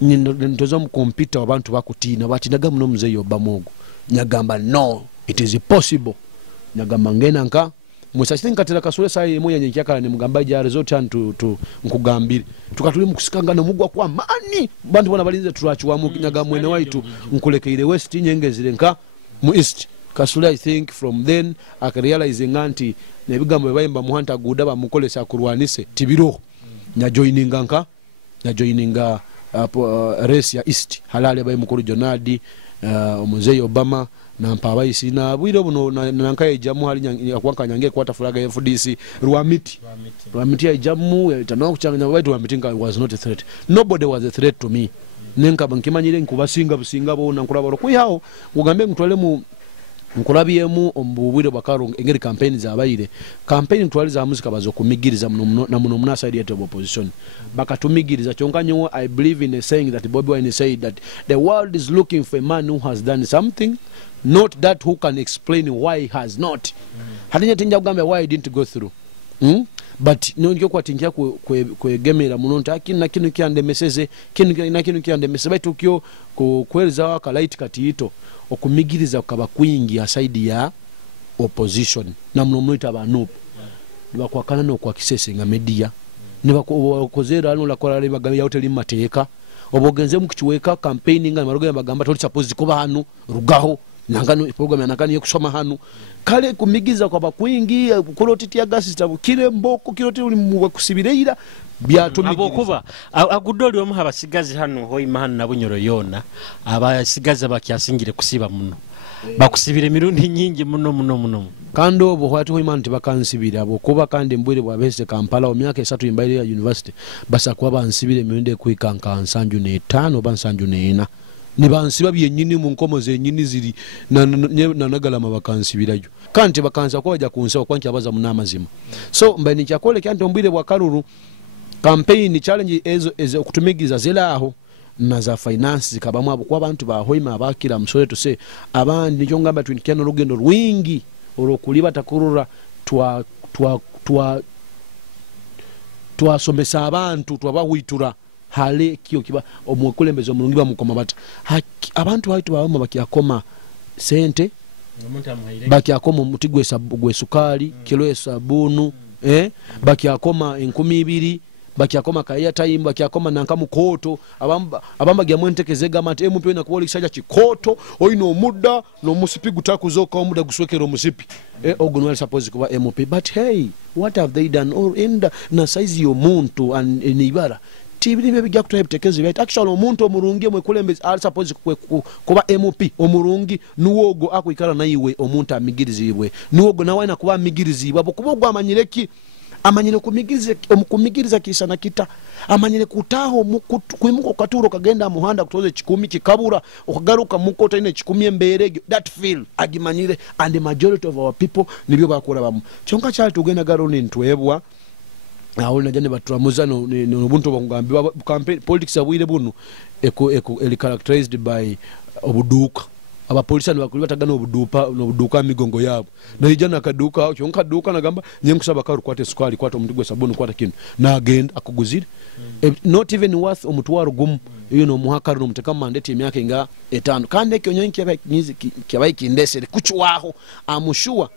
ntozo mu compete abantu bakutina batinaga muno muzeyo bamogo nyagamba no it is possible nyagamba ngena nka musasithinga katera kasule sai moya nyenkyakala ne mugamba ja resort to nkugambire tukatuli mukusikanga no mugwa kwa mani bantu bona balinze turachiwa mu kinyaga mwene waitu nkulekeire west nyengezire nka mu east kasule. I think from then I realizing anti nebigambo bayimba muhanta guda bamukolesa kurwanise tibiro nya joininga race ya east halale bayimukuru Jonadi omuzeyi Obama na mpabaisi na bwiro buno nankaye jamu hali yakwanka nyange kwata fulaga FDC Rw'Aguuda ya jamu tanawo kuchanganya baitu Rw'Aguuda was not a threat. Nobody was a threat to me. Nenka bankimanyire nkubasinga businga bo nankulaba ko yaho ugambe mutwale mu nkulabyemu ombubwire bakaro engeri campaign za abaire campaign twaliza muzika bazo kumigiriza muno muna side of opposition bakatumigiriza kyonkanyo. I believe in a saying that Bobi Wine said that the world is looking for a man who has done something, not that who can explain why he has not. Hatinya tinja kugambe why he didn't go through. But nonjo kwatinja kwegemera muno ntakina kinu kyandemeseze kinu kyandemeseze baitu kyo kweleza waka light katito okumigiriza kaba kwingi aside ya opposition na mnomwita ba NUP nibakwakana no kwa kisese nga media nibakozera ano la kola bagamya hoteli mateeka obogenze mu kichweka campaigning nga maroga bagamba toli suppose kuba hanu rugaho nangano program yanakani yokusoma hanu kale kumigiza kwa bakwingi kulotiti ya gasi tabukire mboko kiroti uli mu kusibireira byatumigiza abokuba agudoli omu habasigazi hanu hoima hanu na Bunyoro yona abasigazi bakyasingire kusiba muno bakusibire mirundi nyingi muno kando obo hwatu hoima nti bakansibira abokuba kandi mbwire bwabese Kampala omyaka 3 imbaire ya university basa kwa bansibire mirundi kuikanka nsanju ne 5 bansanju ne 4 nibansiba byennyini mu nkomo zennyini ziri na nagalama bakansibirayo kanti bakanza ko bajja kunsa okwanki abaza munamazima. So mbani kyakole kyanti ombwire bwa karuru campaign challenge ezo okutumigiza zelaho na za finance kabamu abo kwa bantu bahoima abakira musole tuse abandi nicho ngamba twinkeno rugendo rwingi orokuliba takurura twasomesa abantu twabawitura hale kiyo kiba omwekulembeza omulungi bamukoma bata abantu baitu bawama bakiyakoma sente bakiyakoma mutigwe gwe sukali kilo sabunu bakiyakoma 12 bakiyakoma kaya time bakiyakoma nanka mukoto abamba gyamwentekezega mate MP na kubola kishaja chikoto oyino mudda no musipi gutakuzoka omuda guswekera omusipi ogunwali suppose kuba MP. But hey, what have they done or enda na size yo muntu and nibara tibiri bebijja kutekereza right. Actually omuntu omurungi mwekulembeza ali suppose kuba MP omurungi nuwogo akuikala naiwe omuntu amigirizibwe nuwogo nawe na kuba amigirizibwa bokubogwa amanyireki amanyire kumigiriza kisa na kita amanyire kutaho kwimuko katuro kagenda muhanda kutoze 10 kikabura okagaruka mukota ine 10 emberege that feel agimanyire and the majority of our people nibyo bakola bamu kyonka kyali tugenda garoni ntwebwa aho najane baturamuza no buntu bangambi campaign politics abwire bunu eli characterized by obuduka aba polisi bakuli batagana obuduka migongo yabo na hijana kaduka kyonka duka nagamba nyenkusaba karu kwate sukali kwate omutigwe sabuni kwate kinu na agenda akuguzire not even worth omutwaro gumu muhakaru no muteka mandate emyaka nga 5 kandi kyonyenki kyabayi kindesere kuchwaho amushua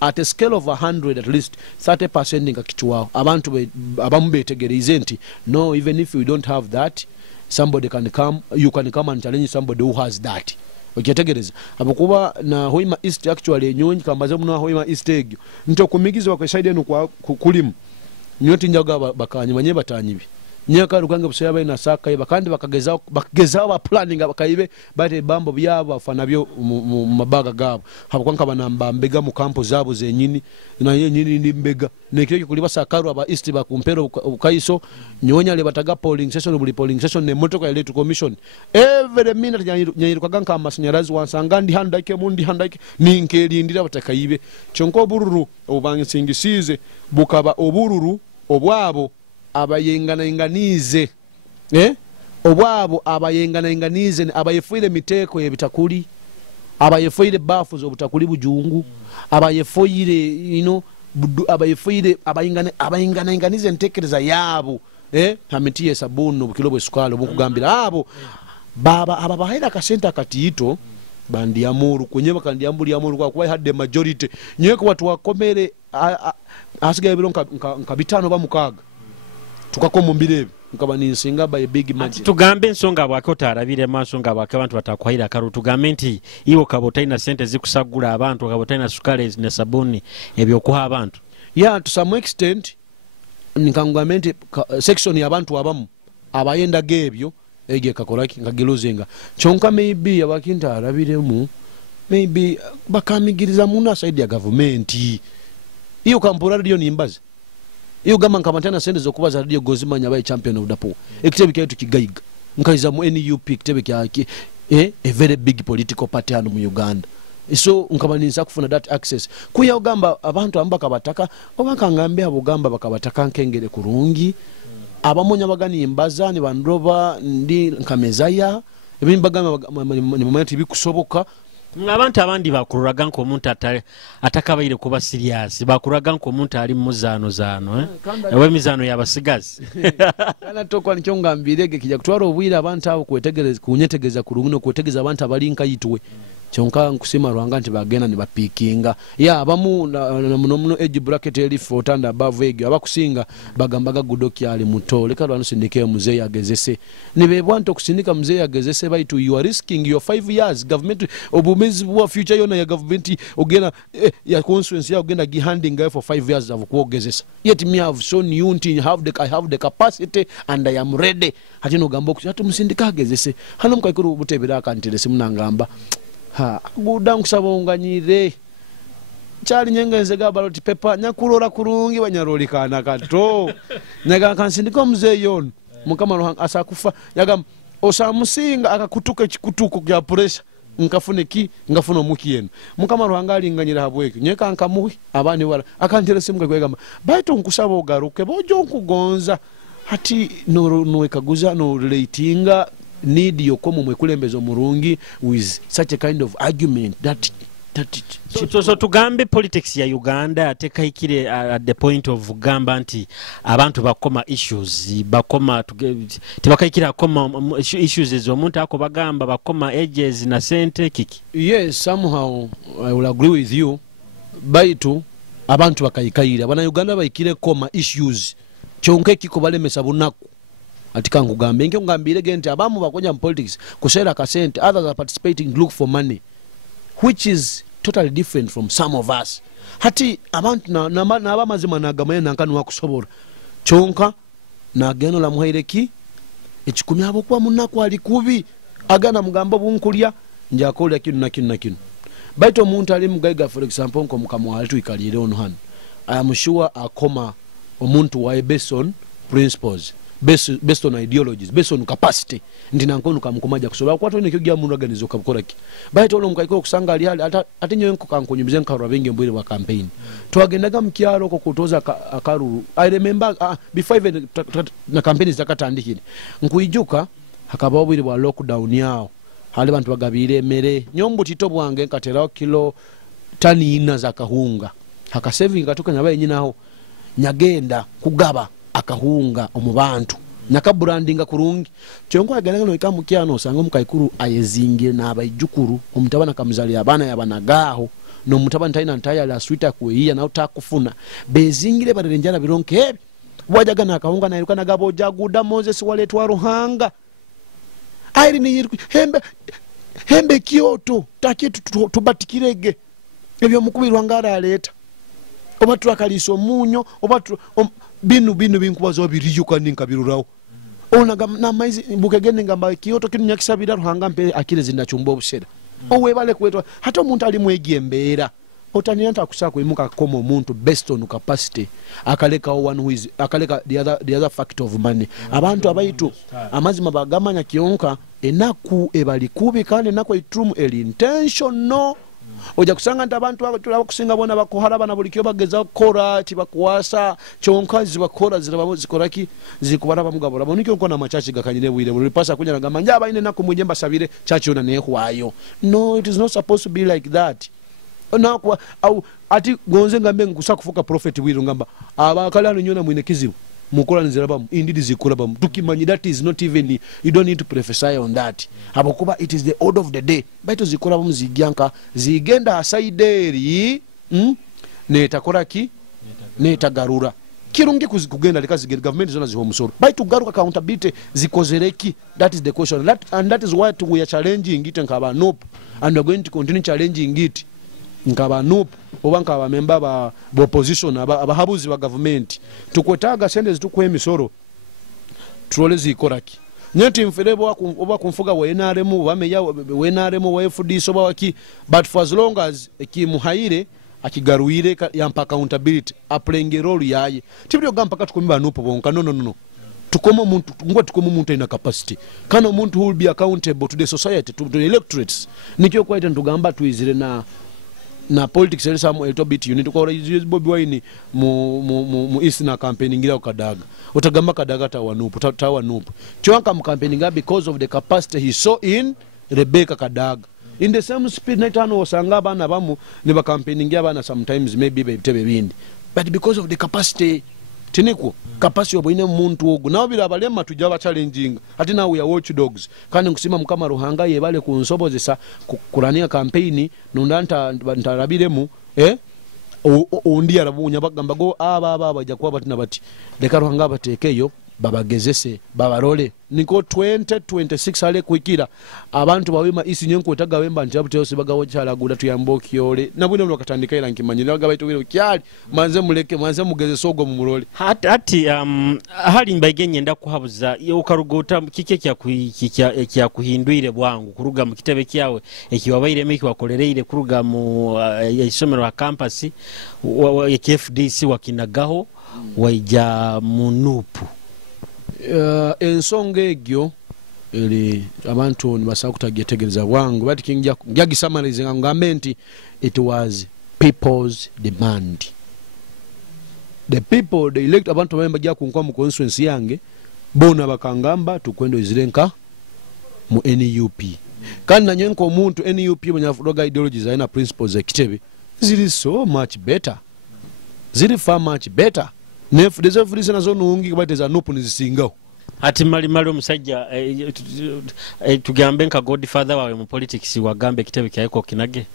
at a scale of 100 at least 30% nga kichwaho abantu abambetegereze nti no, even if you don't have that somebody can come, you can come and challenge somebody who has that. Okitegereza abakuba na Hoima East actually nyonyi kambaze muno Hoima East egyo nto kumigiza kwa side eno kwa kulimu nyoti njaga bakanyi banye batanyibi nyaka rukange busaya baina saka iba kandi bakagezao ba planning bakaibe bate bambo byabo afana byo mu mabaga gabo habakwanka banamba mbega mu campo zabo zenyini na nyini ndi mbega nekyo kuliba sakaru aba east ba kumpero ukaiso nyonya le bataga polling session buli polling session ne motoka ile commission every minute nyanyiru kaganka amashanyarazi wansanga ndi handake mundi handake ninkeli ndira batakaibe chonko obururu obangisingisize bukaba obururu obwabo abayengananganize obwabo abayengananganize abayefuire miteko yebitakuli abayefuire bafu zo butakuli bujungu abayefuire abayefuire abayengananganize ntekereza yabo hamitiye sabunu bukilobo skwalo bukugambira abo baba ababahira kasenta katito bandi amuru kunyeba kandi ambuli amuru kwa kuba had the majority nyeko watu wakomere asigaye bironka nkabitano bamukaga tukakoma mbirebe nkaba ninsinga by big margin tugambe nsonga bwake otarabire masonga bwake abantu batakwahira karu tugambe nti iwo kabotaina sente zikusagula abantu kabotaina sukale ne sabuni ebyo kuha abantu to some extent nikangwamente section y'abantu abamu abayenda gebyo ege kakolaki ngagelozenga chonka maybe abakinta arabiremu maybe bakamigiriza muna side ya government iyo kampora radio nimbaze iyo gama nkamatana sende zokubaza radio gozimanya baye champion of the pool ekitebe kyetu kigaiga nkaiza mu NUP kitebe kyaki a very big political party hano mu Uganda so nkabaninza kufuna that access kuya ogamba abantu ambaka bataka obakangambe abugamba bakabataka nkengere kurungi abamonya bagani imbaza ni bandroba ndi nkamezaya ebimbagama ni moment bikusoboka abantu abandi bakururaga nko omuntu atakabaire kuba serious bakuraga nko omuntu ali muzano ewe mizano yabasigazi kana tokwa nicho ngambirege kijja kutwara obwira abantu abo kwetegereza kunyetegeza kurunguno kwetegeza abantu abali nkayitwe chonka nkusima Rwanga nti bagenda ni bapikinga abamu muno age bracket eli 4 and above age abakusinga bagambaga gudoki ali mutole kalo anusindike muzee yagezese nibe bwanto kusindika muzee yagezese baitu you are risking your 5 years government obumezi bwa future yona ya government ogena ya constituency ya ogenda gihanding for 5 years of kuogezesa yet me have shown you until I have the capacity and I am ready hatino gambo kusatu musindika agezese hano mkaikuru butebera kantire simunangamba Guda nkusabonganyire chali nyengeze ga ballot paper nyakurora kurungi banyarolikana kato nyaga kansindika muzee yon mukama ruhanga asakufa yaga osamusinga akakutuka chikutuko kya pressure nkafuneki ngafuna mukiyeno mukama ruhanga alinganyira habweke nyeka nkamuhi abani wala akanterese mukagwegama baito nkusaba ogaruke bojo nkugonza hati no ekaguza no relatinga need yokomo mwekulembezo murungi with such a kind of argument that so tugambe politics ya Uganda atekaikire at the point of gamba nti abantu bakoma issues bakoma tibakaikira koma issues ezomuntu ako bagamba bakoma edges na sente kiki yes somehow I will agree with you baitu abantu bakaikaira bana Uganda baikire koma issues chonke kiko balemesa bunaku atika ngugambe nke ngambire gente abamu bakonya mu politics kushera ka sente others are participating look for money which is totally different from some of us hati abantu na abamazima nagamanye nankanu wakusobora chonka na geno la muhaireki ekikumya abo kwa munako ali kubi agana mugambo bunkulya njakolya kinu na kinu baito omuntu ali mugaiga for example nko mukamwa ali tuikalire ono hano I am sure akoma omuntu wa based principles based on ideologies based on capacity ndina nkono kamkomaja kusoba kwa tone kyogia mundu organizo kabukoraki baito ono mukaiko kusanga ali atinyo enko kankonyubize nkarwa benge mbwire wa campaign twagendaga mkyaro ko kutoza akaruru I remember before even na campaign zakatandikire nkuijuka hakaba obwire bwa lockdown yao hali bantu bagabire mere nyombu tito bwange nkateraho kilo tani ina za kahunga haka saving katoka nyabaye nyinaho nyagenda kugaba akahunga omubantu nakabrandinga kurungi cyonko agananga no ikamukyano sanga mukaikuru ayezinge na abayijukuru omutabana kamuzali abana yabanagaho no mutabana taina ntaya la sweeter kuiya na utakufuna bezingire barenjana bironke ebi wajaga na akahunga na irukana gabo Rw'Aguuda Moses waletwa Ruhanga airi ni hembe Kyoto takitu tubatikirege ebyo mukubirwa ngara aleta obatu akaliso munyo obatu binu binkubazo biriyuka ninkabirurawo ona na maizi bukegende ngamba kiyoto kinu nyakisabira ruhanga mpe akire zindachumba obushera owebale kwetwa hata omuntu ali mwegiembera otanianta akusako imuka komo omuntu based on capacity akaleka one who is akaleka the other factor of money abantu abaitu amazima bagamanya kionka enaku ebali kubi kandi enaku itrum el intentional oja kusanga nti abantu abakusinga bona bakohara bana bulikyo bageza kora tibakuwasa kyonka zibakora zikoraki zikubara bamugabura bonikyo nko na machachi gakanyine bwire buli pasa kunya ngamba njaba ine nako mujemba sabire chachi ona nehwayo. No, it is not supposed to be like that. Na kwa au ati gonze ngambe ngusa kufuka prophet bwire ngamba abakala nyona mwine kizibu mukola nzira bamu indeed zikula bamu tukimanyi that is not even you don't need to prophesy on that abakuba it is the order of the day baito zikula bamu zigyanka zigenda asaideri netakora ki netagarura kirungi kugenda likazi government zona ziho musoro baito garuka accountability zikozereki. That is the question that is what we are challenging it nkaba NUP and we are going to continue challenging it nkaba NUP obanka aba member ba opposition abahabuzi ba government tukwetaga sende zitukwe emisoro trole zikoraki nyeti mferebo oba kumfuga wa NRM bameya wa NRM wa FDC oba waki but for as long as kimuhaire akigaruire yampa accountability aplenge role yaye tibyo gamba katukomba NUP bonka no tukomo umuntu ngwa tukomo umuntu ina capacity kana umuntu who will be accountable to the society to the electorates nikyo kwaita ntugamba tuizire na politics eri some a little bit you need to call Bobi Wine mu isina campaigning ngira okadaga otagamba kadaga tawa NUP chwanka mu campaigning because of the capacity he saw in Rebecca Kadaga in the same speed netano osanga bana bamu ne ba campaigning abana sometimes maybe betebe bindi but because of the capacity tiniko capacity oboine muntu ogu nawo bila balema tujaba challenging ati now we are watchdogs kandi nkusima mukama ruhanga yebale kunsobozesa kurania campaign nundanta ntarabiremu ondi arabunya bagamba go aba bajja kuba batina bati leka ruhanga batekeyo babagezese babarole niko 2026 ale kwikira abantu bawema isi nyenko tagawemba njabuti yose bagawo Rw'Aguuda tuyamboki yole nabune lokatandika ila nkimanyira bagabaito wiro kyali manze muleke manze mugeze sogo mu mulole ati hali mbagenye ndakuhabuza yokarugota kike kya kuhindwire bwangu kuruga mu kitebe kyawe ekiwabaire miki wakolereire kuruga mu isomero wa campus wa FDC wakinagaho waija mu NUP ensonga egyo eri abantu nibasa kutagetegereza wangu bati kinja summarize ngambe nti it was people's demand. The people they elect abantu bamemba gya kunkwa mu constituency yange bona bakangamba tukwendo izirenka mu NUP kandi nanyenko omuntu NUP munyafudoga ideologies aina principles ekitebe ziri so much better ziri far much better nef deserve reason azonungi kubateza NUP nizisingaho ati mali omusajja tugambe nka godfather wawe mu politics wagambe kitebe kyayeko kinage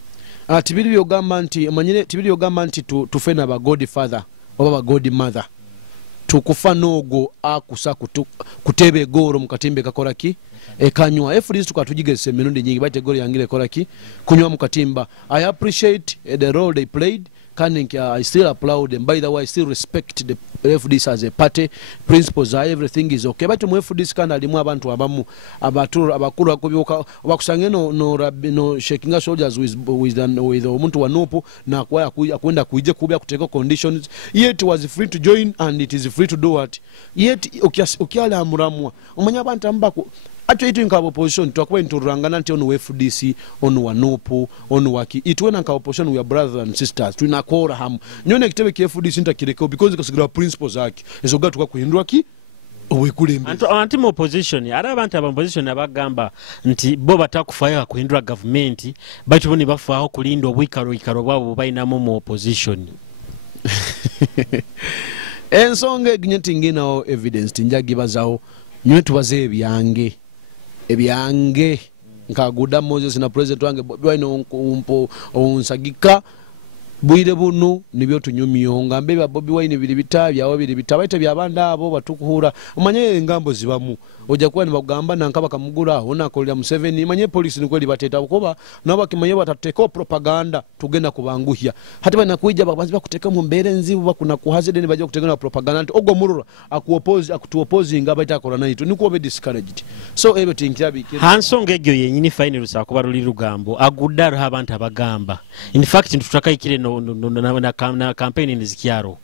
tibiri byogamba nti amanyire tibiri byogamba nti tufena ba godfather oba ba godmother tukufa nogo akusa kutebe goro mukatimbe kakoraki ekanywa FDC tukatujigese emirundi nyingi bate goro yangire koraki kunywa mukatimba. I appreciate the role they played. I still applaud them. By the way, I still respect the FDC as a party. Principles are everything is okay. But mu FDC kana alimu abantu abamu abakuru akubyoka bakusange no shaking soldiers with omuntu wa NUP na kwa kwenda kuije kubya kuteka conditions. Yet was free to join and it is free to do what. Yet ukiala amuramwa. Omanya abantu ambako actually it in opposition to akwe nturangana nti onu FDC onu wa NUP onu waki itwena nka opposition we are brothers and sisters tunakora hamu nyone kitebe ki FDC ntakireko because kasigira principles zake ezoga tukakuhindura ki owekulembe anti mu opposition ara abantu aba opposition abagamba nti bo batakufaya kuhindura government batu boni bafaho kulinda obwikaro bwabo bayina mu opposition ensonga ginyeti ngina evidence tinjagibazaho nywe tubaze ebyange nka Rw'Aguuda Moses na president wange Bobi Wine unsagika bwire buno nibyo tunyumyo ngambe ba Bobi Wine biri bitabya biri bitabaite byabanda abo batukuhura umanye engambo zibamu oja kuba nibagamba nanka bakamugura ona kolya Museveni manye police nikweli bateta kuba nabo kimanye batateka propaganda tugenda kubanguhya hati bana kuija babaziba kuteka mu mbere nzibu bakuna kuhazide nibaje kutegana propaganda ogo murura akutuoppose ngaba itakola naito niko be discouraged so everything kyabikira hansonga egyo yenyini final sa kuba luli Rugambo Aguuda abantu abagamba in fact ntutakaikire na campaign nizikyaro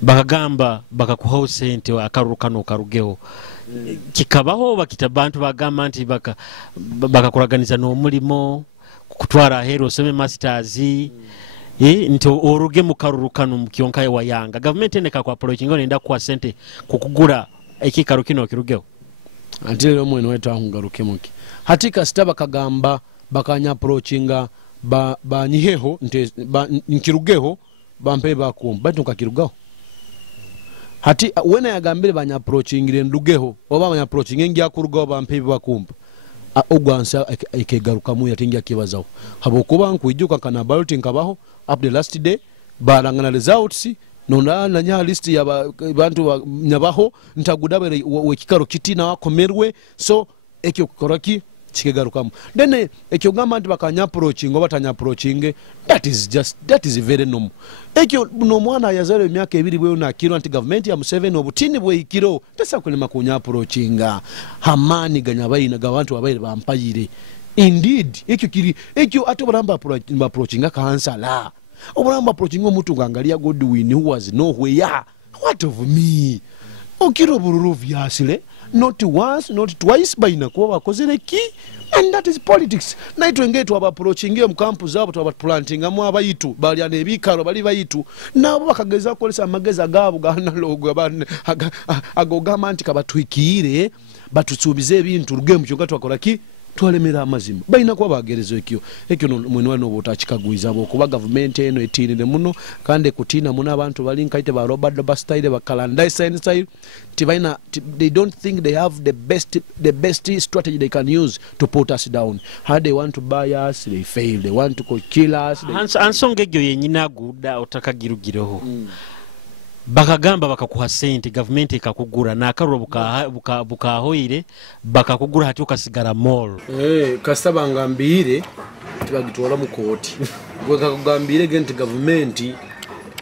bakagamba bakakuha sente akarukano karugeho kikabaho bakitabantu bagamba nti bakakuraganiza n'omulimo kutwara hero some masters nto oruge mu karurukano mu kyonka wa yanga government eneka kwa approach ngone nda kwa sente kukugura ekikaru kino kirugeho antile omwe noeta hungaruke muki hatika sitaba kagamba bakanya approachinga ba nyiheho nte nkirugeho bampe bakumba batu kakirugaho hati wena yagambire banya approachingire ndugeho oba banya approaching ngi akurugaho bampe bakumba ogwansa ekegaruka mu yatinga kibazaho habokuba nkuijuka kana balloting kabaho up the last day barangana results nona nanya list ya bantu nyabaho ntagudabere wekikaro kitina wakomerwe so ekyo koraki chikegarukamu then ekyo gamba nti bakanya approaching oba tanya approaching that is very normal ekyo no mwana yazalo emyaka 2 bwe na kiro anti government ya Museveni obutini bwe ikiro tesa kulema kunya approaching hamani ganya bayina gabantu abayire bampayire indeed ekyo kiri ekyo atobaramba approaching kansala obaramba approaching omuntu gangalia Godwin who was nowhere what of me okiro bururu vyasile not once not twice baina kuba bakozere ki and that is politics naitwe ngetu aba approaching yo mkampu zabo to aba planting amwa abayitu bali ane bikalo bali bayitu nabo bakageza kolesa amageza gabo gana logo abane agogama anti kabatwikire batutsubize ebintu ruge mu cyogato akola ki twalemera amazima baina kwa bagerezo ekyo mwenwa no botachikagwiza bo kuba government eno etinire muno kande kutina muno abantu bali nkaite ba Robert Bastide bakalanda style tibaina they don't think they have the best strategy they can use to put us down how they want to buy us they fail they want to kill us ansonga egyo yenyina Aguuda otakagirugireho bakagamba bakakuha sente government ikakugura na akaruro bukahoire bakakugura hati ukasigara mall kasaba ngambire tibagitwala mu court gwe kakugambire genti government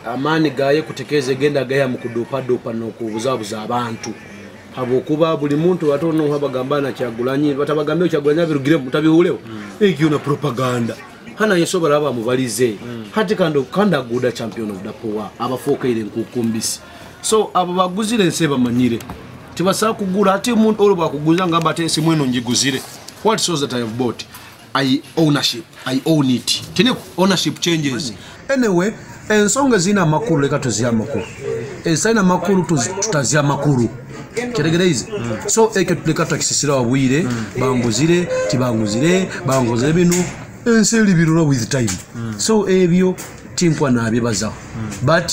amani gaye kutekeze genda gaya mu kudupa no kubuzabuza abantu habokuba buli muntu watono habagambana kyagulanyi batabagambye kyagulanya birugire mutabihulewo ekyo na propaganda hana yesobora aba mubalize hati kanda Aguuda champion of the power abafoka ile nkukumbisi so abo baguzire nseba manyire tibasa kugura hati umuntu oroba kuguza ngamba tese mweno njiguzire what shows that I have bought I own it tene ownership changes anyway ensonga zina makuru leka tuzia makuru esaina makuru tutazia makuru keregereze so eketuleka takisisira wabwire banguzire banguzire binu enseli birura with time so ebyo timpwa nabibaza but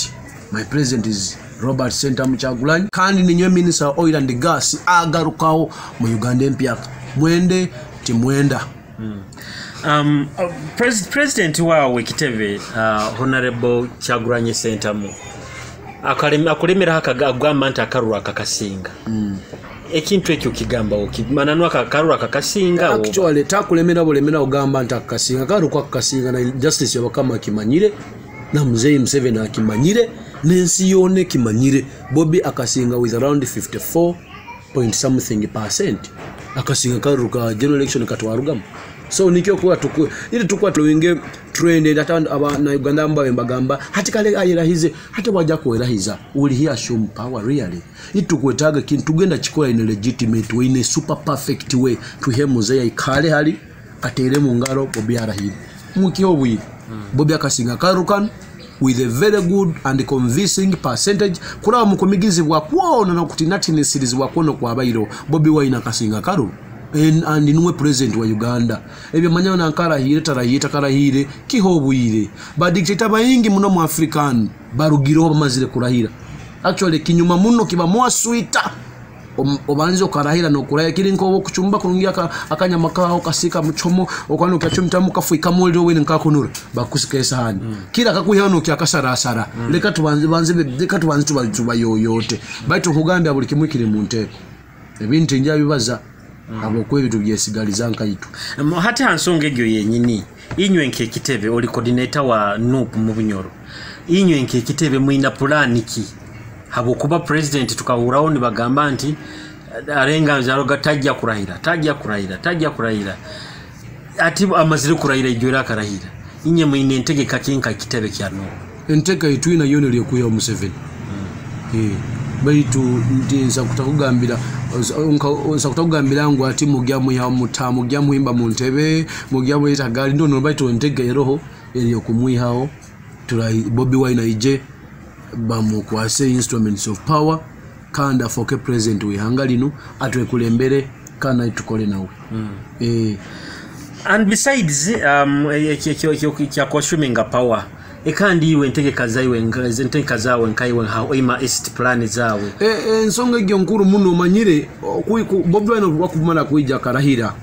my president is Robert Center Muchagulanyi kandi ninyo minister oil and gas agarukaho mu Uganda empya mwende timwenda president wawe Kitebe honorable Kyagulanyi Center mu akulemera hakagamba nti akarura kakasinga ekintu ekyo kigamba okimananwa kakarura kakasinga actually takulemera bolemera ogamba nti akasinga karuka kakasinga na justice yabakama kimanyire na mzee Museveni akimanyire nensi yone kimanyire Bobby akasinga with around 54.something% akasinga karuka general election katwarugama so nikyo kuwa ili tukwa tuwinge trend that aba na Uganda mbawe mbagamba hati kale ayirahize hati wajja kuwerahiza uli here show power really itukwetaga kintu tugenda chikola in legitimate way in a super perfect way tuhemuze ikale hali atere mu ngaro Bobby arahiri mukyo bwi Bobby akasinga karukan with a very good and convincing percentage kula mukomigizi bwakwona nokutinatine series bwakono kwa bayiro Bobby Wine akasinga karu and inwe president wa Uganda ebyo manyana nankara hire tarayita karahire kihobuyire ba dictator bayingi muno mu African barugiro bamazire kurahira actually kinyuma muno kiba mo sweeter obanze okarahira nokuraya kiri nko okuchumba kulungia akanyama kaho kasika muchomo okwana okachumta mukafuika muliro wene nkakunura bakusika esahani kira kakuyano kyakasarasara leka tubanze tuba yoyote baitu kugambya buli kimwe kiri mu nteko ebintu njya bibaza abo kwebitu byesigaliza nkaitu hati hansonge gyo yenyini inywe nke kitebe oli coordinator wa NUP mu Bunyoro inywe nke kitebe muina plan ki habo kuba president tukahuraho ni bagamba nti arenga zaroga tajja kurahira ati amazire kurahira ijora karahira inye muine ntege kakinka kitebe kya NUP enteka itwina yone liyokuya Museveni baitu ndinza kutakugambira ngo ati mugyamu ya mutamu gyamu imba mu ntebe mugyamu itagali ndono baitu entega eroho eliyokumwihaho tulayi Bobi Wine ije bamukwase instruments of power kanda foke president wihangalino atwe kulembere kana itukole nawe and besides kya consuming power ekandi iwe ntegeka zaiwe ntegeka zawe nkaiwe how ima east plan zawe ensonga gyo nkuru muno manyire Bobi Wine wakumala kuija karahira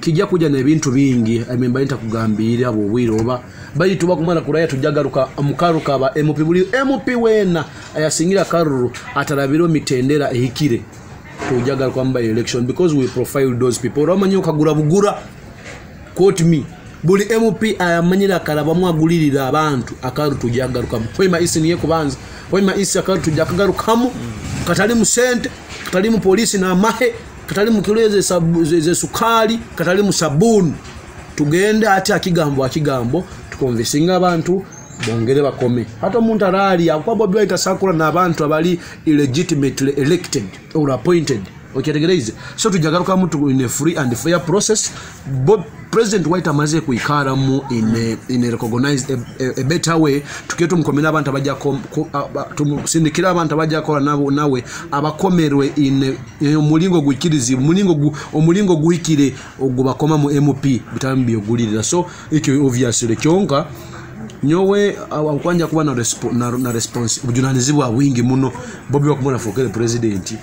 kijja kuja na ebintu bingi amemba kugambira abo wiroba bayitu bakumala kuraya tujagaruka mukaruka aba MP buli MP wena ayasingira karuru atarabiro mitendera ehikire tujagaruka mba election because we profile those people romanyo kagura bugura quote me buli MP ayamanyira karaba mwagulirira abantu akaru tujagaruka poima isi niye kubanza poima isi akaru tujagarukamu katali mu sente katali mu polisi na mahe katali mu kileze ze sukali katali mu sabuni tugende ati akigambo tukonvesinga abantu bongere bakome hata omuntu arali akwa Bobi Wine tasakura na abantu abali illegitimately elected or appointed okitegereze so tujagaruka muntu in a free and fair process President White amaze kuikara mu in a recognized a better way tuketo mukomena abantu abajja tumusindikira abantu abajja kola nabo nawe abakomerwe in omulingo gwikirizi omulingo gwikire ogubakoma mu MP bitambi ogulirira so ikyo obviously kyonka nyowe akwanja kuba na response bujunanizibwa wingi muno Bobi wakumona fokere president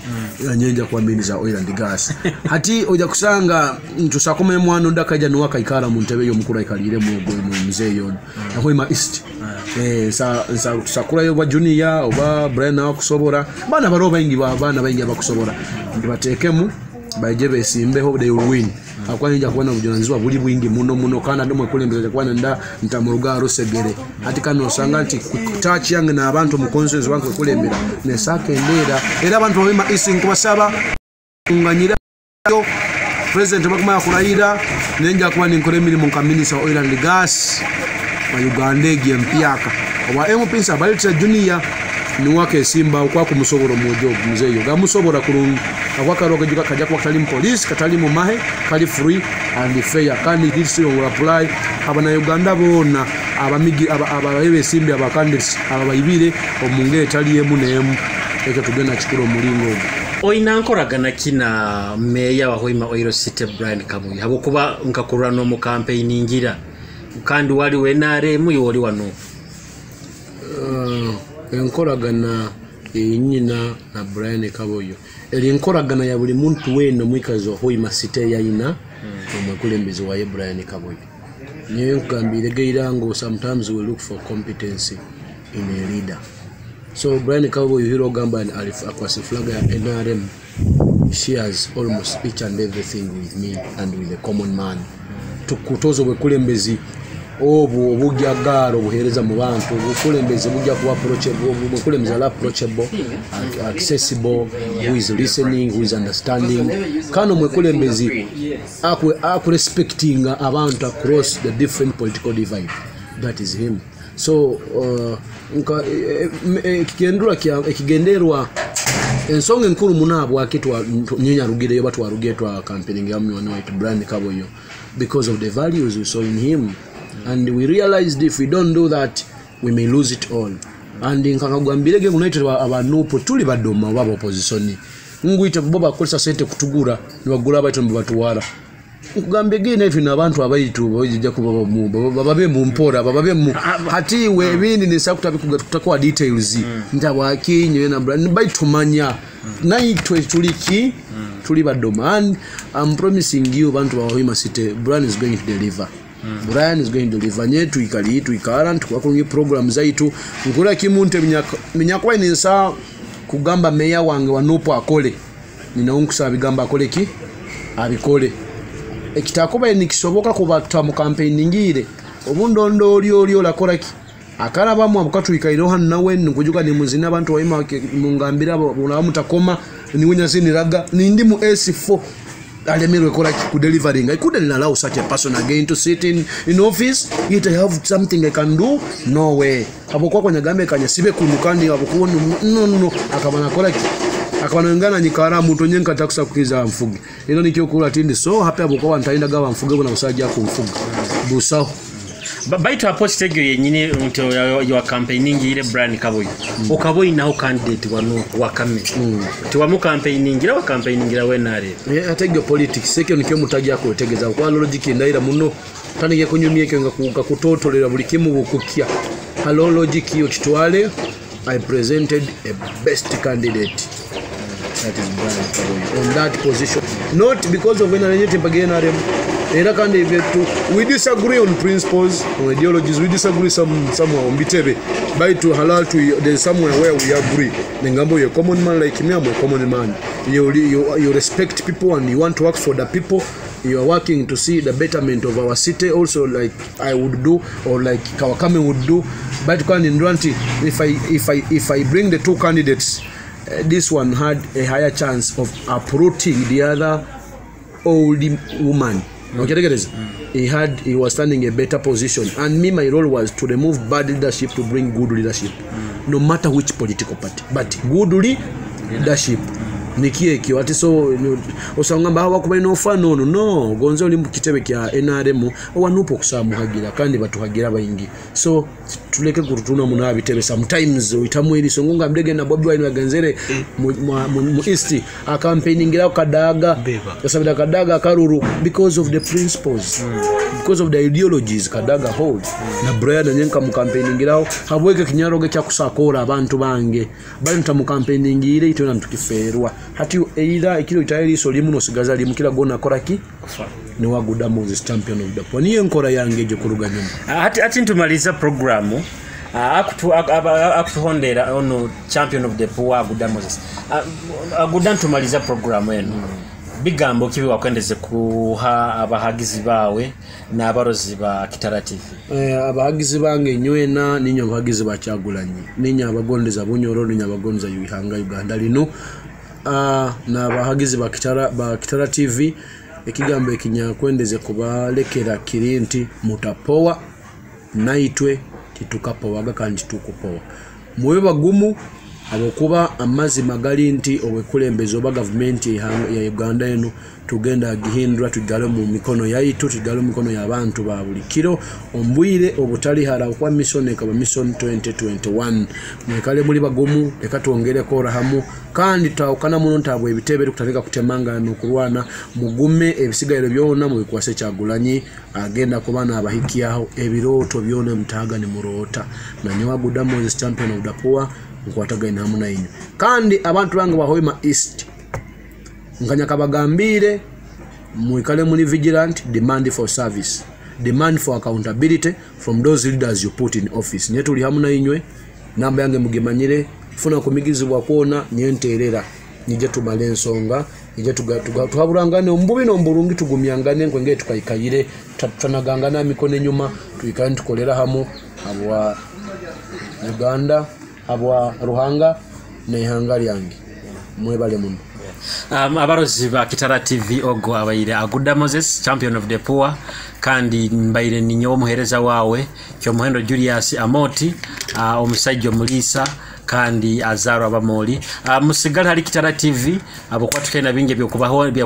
yanyenja kwa minister oil and gas hati oja kusanga tusakome mwana ndakaja no wakaikara mu ntebe yo mukura ikalire mu mzee yon nahoima east sakura yo junior oba Brian akusobora bana baroba ingi bana baingi abakusobora ndibatekemu bajebe simbeho they will win akwanja kuona bujunanizibwa buli bwingi muno kana ndomwe kulembeza kwana nda ntamuruga rusegere hati kano osanga nti touch yange na abantu mu consensus wange kulembera ne sake ndera era abantu bema isi nkubasaba nganyira president bakuma kurayira nenja kuba ninkore milimo nka minister oil and gas wa Uganda gyempiaka oba MP Balita Junior ni wake simba kwa kumusobora mu job muzeyo gamusobora kulungi akwakaroga juga kaja kwa katali police katali mu mahe kali free and fair kandi this will apply abana Uganda bona abamigi abayewe simbi abakandidates abayibire omunge tali yemu nemu eke tugenda chikuro mulingo oina nkoragana kina meya wa Hoima Oil City Brian Kabuye habo kuba nkakura no mu campaign ingira kandi wali wenare mu yoli wano enkoragana nyina na Brian Kabuye eli enkoragana ya buli muntu weno mwikazo Hoima City yaina omukulembeze wa Brian Kabuye niyo nkambire geirango sometimes we look for competency in a leader so Brian Kabuye hero gamba and akwasi flag ya NRM shares almost each and everything with me and with the common man tukutozo bekulembezi obu obujagaro buhereza mu bantu bukulembeze bujja kuba approachable bukulembeze approachable accessible who is listening who is understanding kano mwekulembezi aku respecting abantu across the different political divide that is him so kigenderwa ensonga enkuru munabo akitwa nyonya rugire yo batu warugetwa campaigning ya mwana wa Brian Kabuye because of the values we saw in him and we realized if we don't do that we may lose it all and nkakagwambirege united aba NUP tuli badoma baba opposition ngwite boba kolisa sente kutugura nibagula abantu mbatuwara kugambe gine tuna abantu abaitu bojja kuba babe mu mpora babe mu hati we bindi ni sakuta tutakuwa details ndabwa kinyo na brand baitumanya naitwe tuliki tuli badoman. I'm promising you bantu ba Hoima City Brian is going to deliver. Brian is going to deliver. Nyetu ikala tukakonye program zaitu nkula kimunte minyakwa ni saa kugamba meya wange wa NUP akole ninaunkusa bigamba akole ki abikole ekitakuba nikisoboka kubata mu campaign ngire obundondo oli lakola ki akala mu abukatu ikairo nawe nkujuka ni muzina abantu Hoima mungambira mutakoma niwenya siniraga nindi mu S4 alemerwe kola ku delivering. I couldn't allow such a person again to sit in office yet I have something I can do. No way. Hapo kwa nyagambe kanya sibe kunukani hapo no akabana kola akabana ngana nyikara muntu nyenka takusa kukiza mfugi ino nikiyokula tindi so hapo hapo kwa ntaenda gawa mfugi na usajja ku mfugi busao baito apostegyo yenyine nto yo campaigning ile brand kaboyi okaboyi naho candidate wano wakame tiwamu campaigning ile wa campaigning ile wenare ategyo politics sekyo nikyo mutajja ko tegeza kwa logic ndaira muno tanige kunyumye kyo nga kutotolera buli kimu bukukya halo logic yo kitwale I presented a best candidate that is brand kaboyi on that position not because of any tempagena we disagree on principles, on ideologies. We disagree somewhere on bitebe. By to halal to there's somewhere where we agree. Nengambo you're a common man like me, I'm a common man. You respect people and you want to work for the people. You are working to see the betterment of our city also, like I would do or like Kawakame would do. But if I bring the two candidates, this one had a higher chance of uprooting the other old woman. He was standing a better position, and me my role was to remove bad leadership to bring good leadership, no matter which political party, but good leadership. Nikie kiwati so osangamba hawakuba inofano no gonzo oli mukitebe kya NRM wanupo kusamu hagira kandi batuhagira bayingi so tuleke kurutuna muna bitebe sometimes itamwiri songonga mdege na Bobi Wine waganzere mu east a campaigning ila kadaga yasabida kadaga karuru because of the principles because of the ideologies kadaga hold na Brian nyenka mu campaigning ila habweke kinyaroge kya kusakora abantu bange bali ntamu campaigning ile itona ntukiferwa hati eira ikiro itayiri solimu no sigaza limu kila gona koraki ni Rw'Aguuda Moses champion of the po niye nkora yange je kuruga nyuma hati ntumaliza programu akutuhondera ono champion of the poor Rw'Aguuda Moses Rw'Aguuda ntumaliza programu eno bigambo kibi wakwendeze kuha abahagizi bawe na abarozi ba Kitara TV abahagizi bange nywena ninyo abahagizi ba Kyagulanyi ninyo abagondeza Bunyoro ninyo abagondeza Yuhanga Uganda lino na abahagizi ba Kitara TV ekigambo ekinya kwendeze kubalekera kirinti mutapowa naitwe titukapowaga kandi tukupowa muwe bagumu abokuba amazi magali nti obwekulembeze oba government ya Uganda eno tugenda gihindura tugale mu mikono yaitu tugale mu mikono y'abantu ba buli kiro ombwire obutali hala kwa mission ekaba mission 2021 mwekale muri bagumu leka tuongere ko rahamu kandi taukana muno ntabwe ebitebe tukutaleka kutemanga n'okulwana mugume ebisigairo byona mu bikwase Kyagulanyi agenda kubana abahikiyaho ebiroto byona mutaga ni murota na Rw'Aguuda Moses champion of the poor nkwataga inamu na inyo kandi abantu bange ba Hoima East nkanya kabagambire muikale muri vigilant demand for service demand for accountability from those leaders you put in office nyetu li hamu na inywe namba yange mugimanyire funa kumigizibwa kuona nyenterera nije tumale nsonga nije tuhaburangane ombubi n'omburungi tugumyangane nkwenge tukayikayire tutanagangana mikono nyuma tuyikane tukolera hamu abwa Uganda abwa Ruhanga na ihanga lyange mwebale muno abarozi ba Kitara TV ogo abaire Rw'Aguuda Moses champion of the poor kandi mbaire ninyo omuhereza wawe kyo muhendo Julius Amoti omusajjo mulisa kandi azaro abamoli musigala hari Kitara TV abo kwatukena binge byo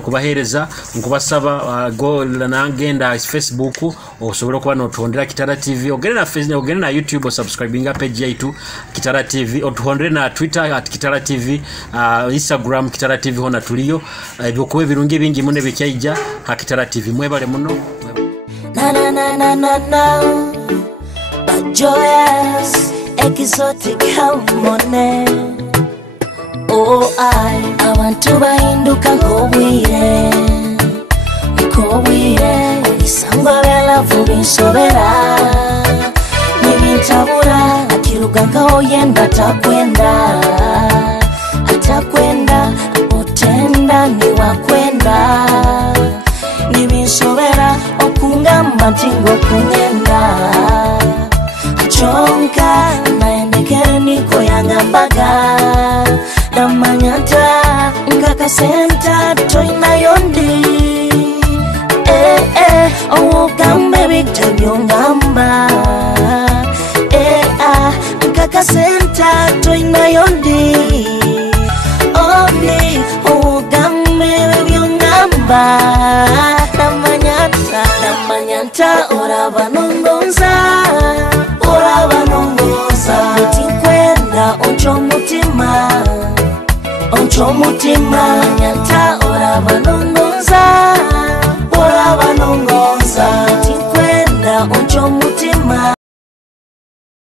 kubahereza nkubasaba go nangenda Facebook osobora kuba no tondera Kitara TV ogere na Facebook ogere na YouTube subscribinga page yaitu Kitara TV otuhondere na Twitter @Kitara TV Instagram Kitara TV hona tuliyo byo kuwe birungi bingi mune bikyaija ha Kitara TV mwebale muno na but joyous exotic harmony. Oh, I want to bahinduka nkobwire isangwa bela vubisobera nibintabura akiruga ngaho yenda atakwenda utenda niwakwenda nibinsobera okungamba ntingo kunyenda chonka naendekere niko yangambaga namanyata ngaka senta toina yondi ogambe bitabyo ngamba ngaka senta toina yondi oni ogambe bibyo ngamba namanyata orabanongonza Tinkwenda oncho mutima